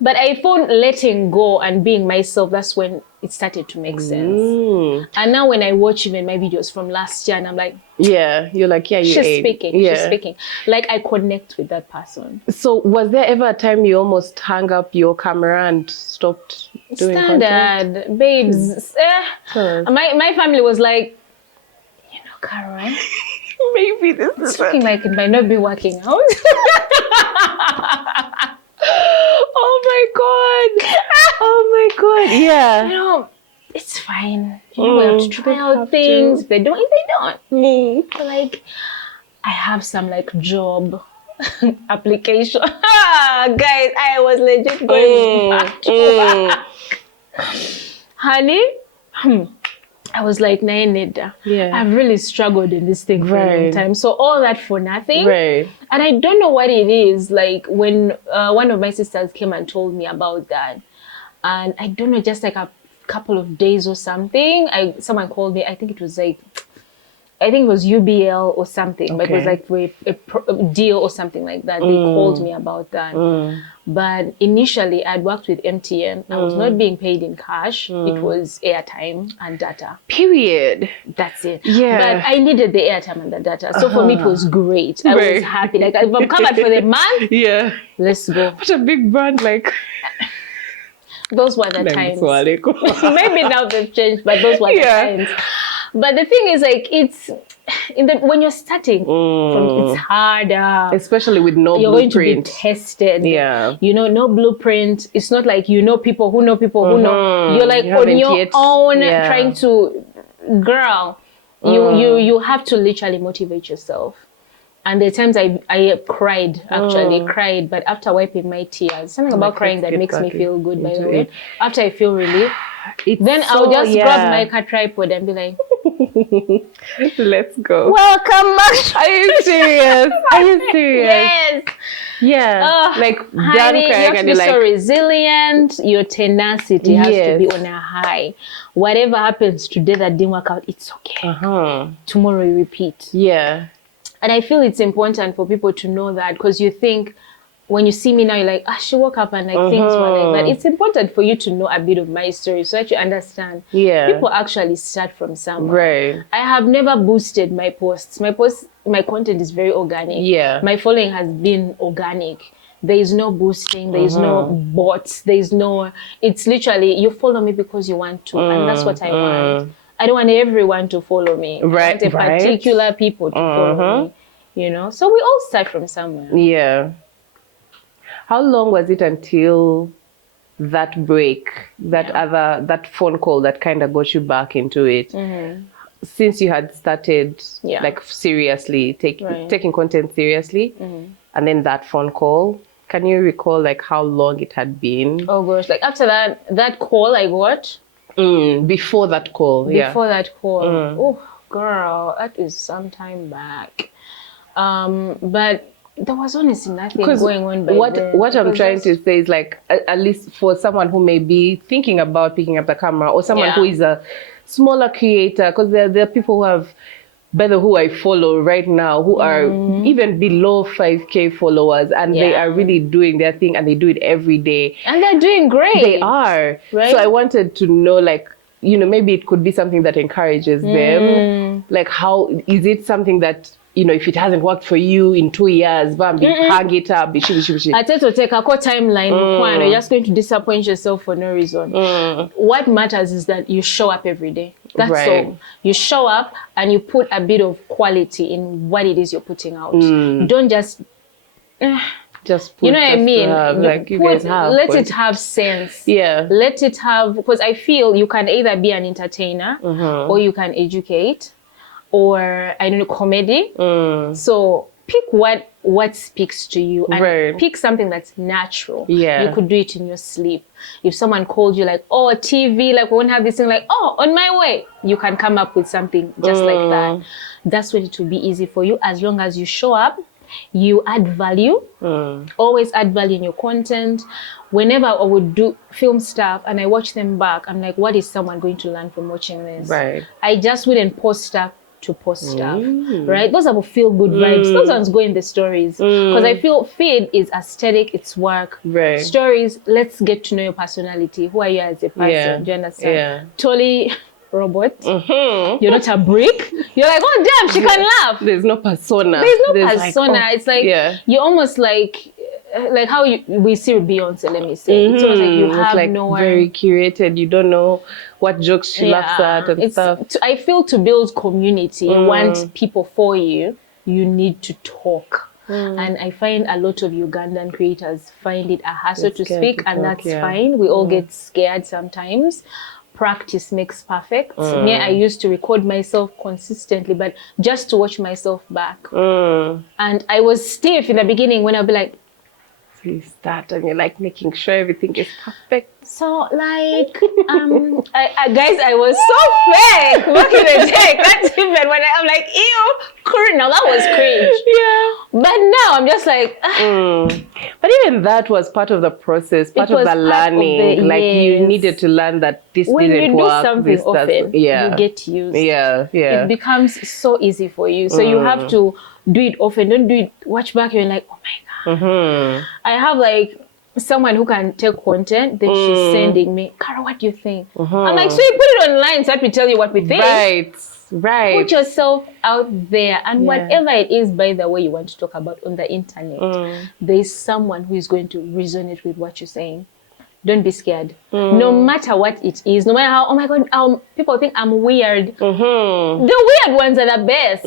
But I found letting go and being myself, that's when it started to make sense. And now when I watch even my videos from last year and I'm like... Yeah, you're like, yeah, she's speaking. Yeah. She's speaking. Like, I connect with that person. So was there ever a time you almost hung up your camera and stopped doing Standard, content? babes. My family was like, you know, Karolyn, maybe this it's is looking like it might not be working out. Oh my god. Yeah. You know, it's fine. You know, we have to try out things. If they don't, like, I have some like job application. Guys, I was legit going back to work. Honey, I was like, Nainida, I've really struggled in this thing for a long time. So all that for nothing. Right. And I don't know what it is. Like when one of my sisters came and told me about that, and I don't know, just like a couple of days or something, someone called me. I think it was UBL or something, but it was like for a deal or something like that. They called me about that. But initially, I'd worked with MTN. I was not being paid in cash. It was airtime and data. Period. That's it. Yeah. But I needed the airtime and the data. So for me, it was great. I was happy. Like, if I'm covered for the month, let's go. What a big brand, like... Those were the times. Maybe now they've changed, but those were the times. But the thing is, like, it's when you're starting, it's harder. Especially with no you're blueprint. You're going to be tested. Yeah. You know, no blueprint. It's not like you know people who know people who know. You're like on your own, trying to, girl. You have to literally motivate yourself. And the times I cried, cried, but after wiping my tears, something about crying that makes me feel good, by the way. After I feel relief, then I'll just grab my car tripod and be like, let's go. Welcome back. Are you serious? Are you serious? Yes. Yeah. Like, honey, you have to be so resilient. Your tenacity has to be on a high. Whatever happens today that didn't work out, it's okay. Tomorrow you repeat. Yeah. And I feel it's important for people to know that, because you think, when you see me now, you're like, she woke up and like things were like that. It's important for you to know a bit of my story so that you understand. Yeah. People actually start from somewhere. Right. I have never boosted my posts. My content is very organic. Yeah. My following has been organic. There is no boosting. There is no bots. There is no, it's literally, you follow me because you want to. And that's what I want. I don't want everyone to follow me. Right. I want a particular people to follow me. You know? So we all start from somewhere. Yeah. How long was it until that break, that phone call that kind of got you back into it? Since you had started like seriously taking content seriously, and then that phone call, can you recall like how long it had been? Oh gosh, like after that call I got. Before that call, Before that call. Oh girl, that is some time back. But there was honestly nothing going on. What I'm trying to say is, like, at least for someone who may be thinking about picking up the camera, or someone who is a smaller creator, because there are people who have, better who I follow right now, who are even below 5K followers, and they are really doing their thing, and they do it every day. And they're doing great. They are. Right? So I wanted to know, like, you know, maybe it could be something that encourages them. Like, how is it something that, you know, if it hasn't worked for you in 2 years, hang it up. I tell you, take a timeline. You're just going to disappoint yourself for no reason. What matters is that you show up every day. That's all. You show up and you put a bit of quality in what it is you're putting out. Don't just put, you know what I mean? Like you guys have. Let it have sense. Yeah. Let it have, because I feel you can either be an entertainer or you can educate. or I don't know, comedy. So pick what speaks to you, and pick something that's natural. You could do it in your sleep. If someone called you like, oh, TV, like we won't have this thing, like, oh, on my way, you can come up with something just like that. That's when it will be easy for you, as long as you show up, you add value. Always add value in your content. Whenever I would do film stuff and I watch them back, I'm like, what is someone going to learn from watching this? I just wouldn't post stuff to post stuff, right? Those are feel good vibes. Those ones go in the stories, because I feel feed is aesthetic, it's work. Stories, let's get to know your personality. Who are you as a person? Do you understand? Totally robot. You're not a brick. You're like, oh damn, she can laugh. There's no persona. There's no persona. Like, oh, it's like you're almost like how we see Beyonce, let me say. It's almost like you have like no one. Very curated. You don't know what jokes she laughs at and stuff. I feel to build community, want people for you, you need to talk. And I find a lot of Ugandan creators find it a hassle to speak, and that's fine. We all get scared sometimes. Practice makes perfect. Me, I used to record myself consistently, but just to watch myself back. And I was stiff in the beginning when I'd be like, you start and you're like making sure everything is perfect. So like, guys, I was so fake back in the day. That's even when I'm like, ew, now that was cringe. But now I'm just like, But even that was part of the process, part of the learning. Like you needed to learn that this when didn't you do work. Something often, you get used. It becomes so easy for you. So you have to do it often. Don't do it. Watch back. You're like, oh my god. I have like someone who can take content, then she's sending me, Kara, what do you think? I'm like, so you put it online so that we tell you what we think. Right. Put yourself out there, and whatever it is, by the way, you want to talk about on the internet, there is someone who is going to resonate with what you're saying. Don't be scared. No matter what it is, no matter how, oh my God, people think I'm weird. The weird ones are the best.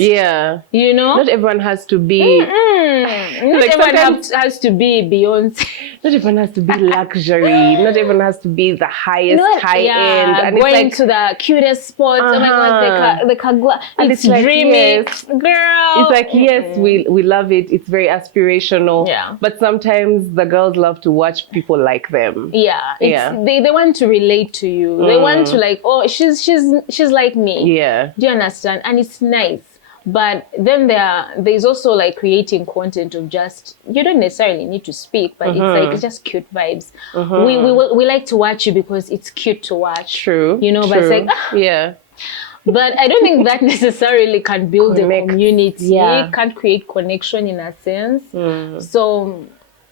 You know? Not everyone has to be... Not like everyone has to be Beyonce. Not everyone has to be luxury. Not everyone has to be the highest high end. And going it's like, to the cutest spots. Oh my God, the Kagla. It's like, dreamy. Girl. It's like, yes, we love it. It's very aspirational. But sometimes the girls love to watch people like them. They want to relate to you. They want to like, oh, she's like me. Do you understand? And it's nice. But then there's also like creating content of just, you don't necessarily need to speak, but it's just cute vibes. We like to watch you because it's cute to watch. You know, but it's like but I don't think that necessarily can build a community. It can't create connection in a sense. So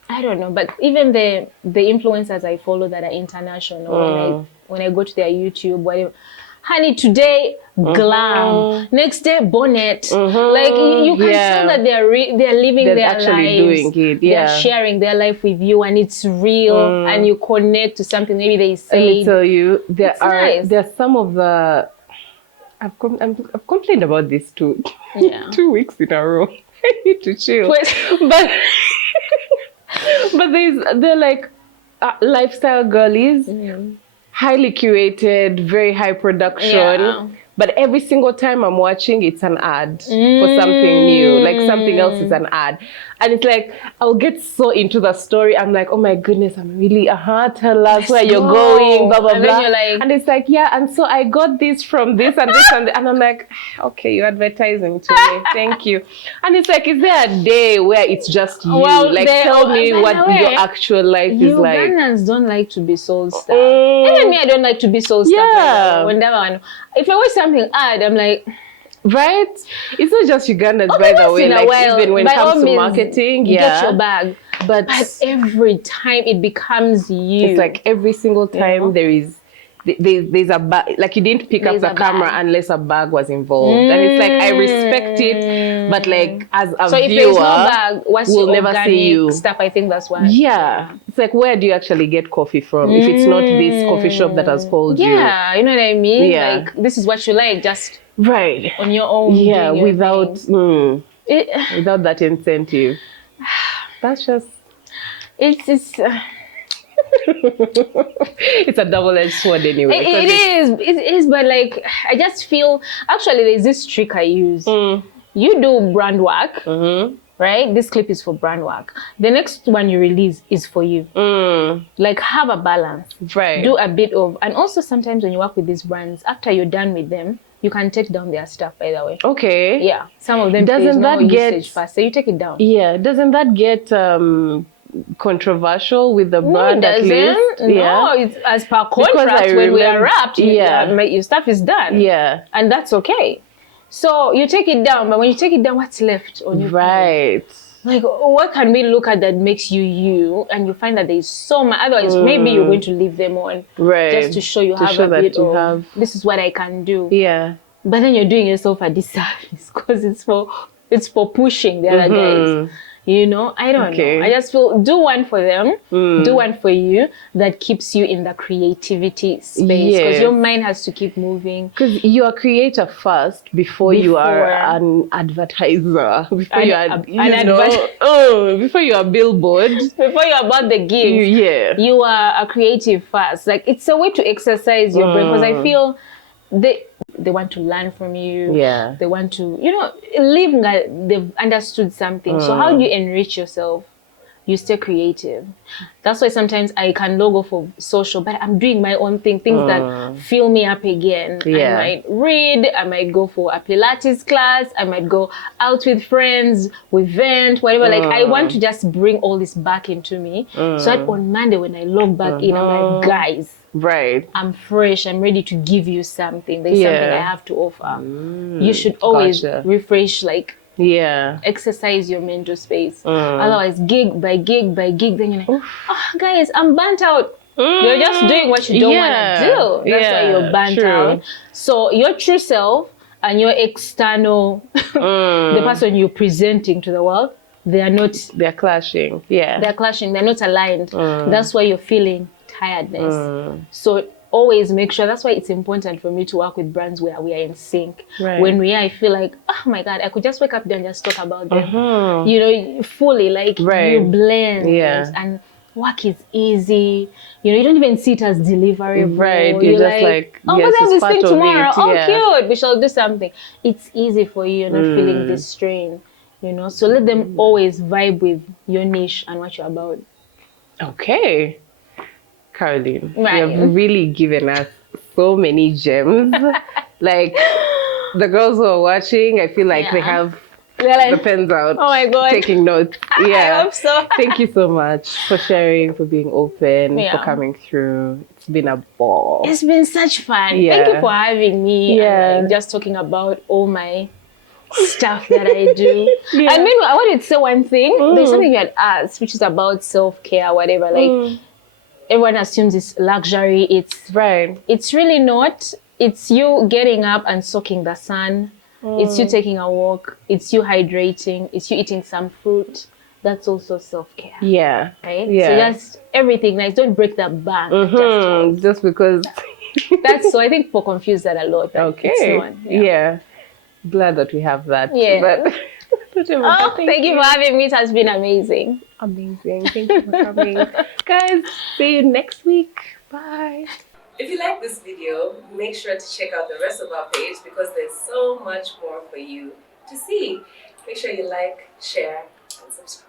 I don't know, but even the influencers I follow that are international, when I go to their YouTube, whatever, honey, today glam, next day bonnet. Like you can tell that they're living their actually lives. Doing it. They're sharing their life with you, and it's real, and you connect to something maybe they say. Let me tell you, there are some of the. I've complained about this too. 2 weeks in a row. I need to chill. But they're like lifestyle girlies, highly curated, very high production. But every single time I'm watching, it's an ad for something new. Like something else is an ad. And it's like, I'll get so into the story. I'm like, oh my goodness, I'm really, tell us where you're going, blah, blah, and blah. You're like, and it's like, and so I got this from this and this and I'm like, okay, you're advertising to me. Thank you. And it's like, is there a day where it's just you? Tell me what your actual life is like. Ugandans don't like to be sold stuff. Even me, I don't like to be sold stuff. Whenever if I watch something ad, I'm like, right? It's not just Ugandans, by the way. Like even when it comes to marketing, get your bag. But every time it becomes you. It's like every single time there's a bag. Like you didn't pick up the camera unless a bag was involved. And it's like, I respect it, but like as a so viewer, if there's no bag, what's we'll your never see you. Stuff? I think that's why. It's like, where do you actually get coffee from if it's not this coffee shop that has called you? You know what I mean? Like, this is what you like, just on your own. Without that incentive. That's just... It's It's a double-edged sword anyway. It is, but like I just feel actually there's this trick I use. You do brand work, right? This clip is for brand work. The next one you release is for you. Like have a balance. Right. Do a bit of, and also sometimes when you work with these brands, after you're done with them, you can take down their stuff, by the way. Okay. Yeah. Some of them doesn't that get usage fast, so you take it down. Yeah. Doesn't that get controversial with the brand no, it at doesn't. least? No, it's as per contract when we are wrapped. Your stuff is done. Yeah. And that's okay. So you take it down, but when you take it down, what's left on your Right. Like, what can we look at that makes you you? And you find that there is so much. Otherwise, maybe you're going to leave them on. Right. Just to show you have a bit of, this is what I can do. Yeah. But then you're doing yourself a disservice because it's for pushing the other guys. You know, I don't know. I just feel do one for them, do one for you that keeps you in the creativity space because your mind has to keep moving. Because you are a creator first before you are an advertiser, before you are before you are billboard, before you are about the gig. You are a creative first. Like it's a way to exercise your brain because I feel they want to learn from you. Yeah. They want to, they've understood something. So how do you enrich yourself? You stay creative. That's why sometimes I can logo for social, but I'm doing my own things that fill me up again. Yeah. I might read, I might go for a Pilates class, I might go out with friends, with vent, whatever. Like I want to just bring all this back into me. So that on Monday when I log back in, I'm like, guys, right, I'm fresh, I'm ready to give you something. There's something I have to offer. You should always refresh, like exercise your mental space. Otherwise, gig by gig by gig, then you're like, guys, I'm burnt out. You're just doing what you don't want to do. That's why you're burnt out. So your true self and your external, the person you're presenting to the world, they're clashing. Yeah. They're clashing. They're not aligned. That's why you're feeling tiredness. So always make sure. That's why it's important for me to work with brands where we are in sync. Right. When we are, I feel like, oh my God, I could just wake up there and just talk about them. You know, fully, like you blend. And work is easy. You know, you don't even see it as deliverable. Right. You're just like oh, we'll have this thing tomorrow. Oh, cute. We shall do something. It's easy for you. You're not feeling this strain. You know, so let them always vibe with your niche and what you're about. Okay. Karolyn, you have really given us so many gems. Like the girls who are watching, I feel like they have the pens out. Oh my God. Taking notes. Yeah. I hope so. Thank you so much for sharing, for being open, for coming through. It's been a ball. It's been such fun. Yeah. Thank you for having me. Yeah. And just talking about all my stuff that I do. I mean, I wanted to say one thing. There's something you had asked, which is about self-care, whatever. Like, everyone assumes it's luxury. It's It's really not. It's you getting up and soaking the sun. It's you taking a walk. It's you hydrating. It's you eating some fruit. That's also self-care. Yeah. Right? Yeah. So just everything nice. Don't break that bank. Just because. That's so I think people confuse that a lot. Okay. It's not, yeah. Glad that we have that. Yeah. But thank you for having me. It has been amazing. Amazing. Thank you for coming. Guys, see you next week. Bye. If you like this video, make sure to check out the rest of our page because there's so much more for you to see. Make sure you like, share, and subscribe.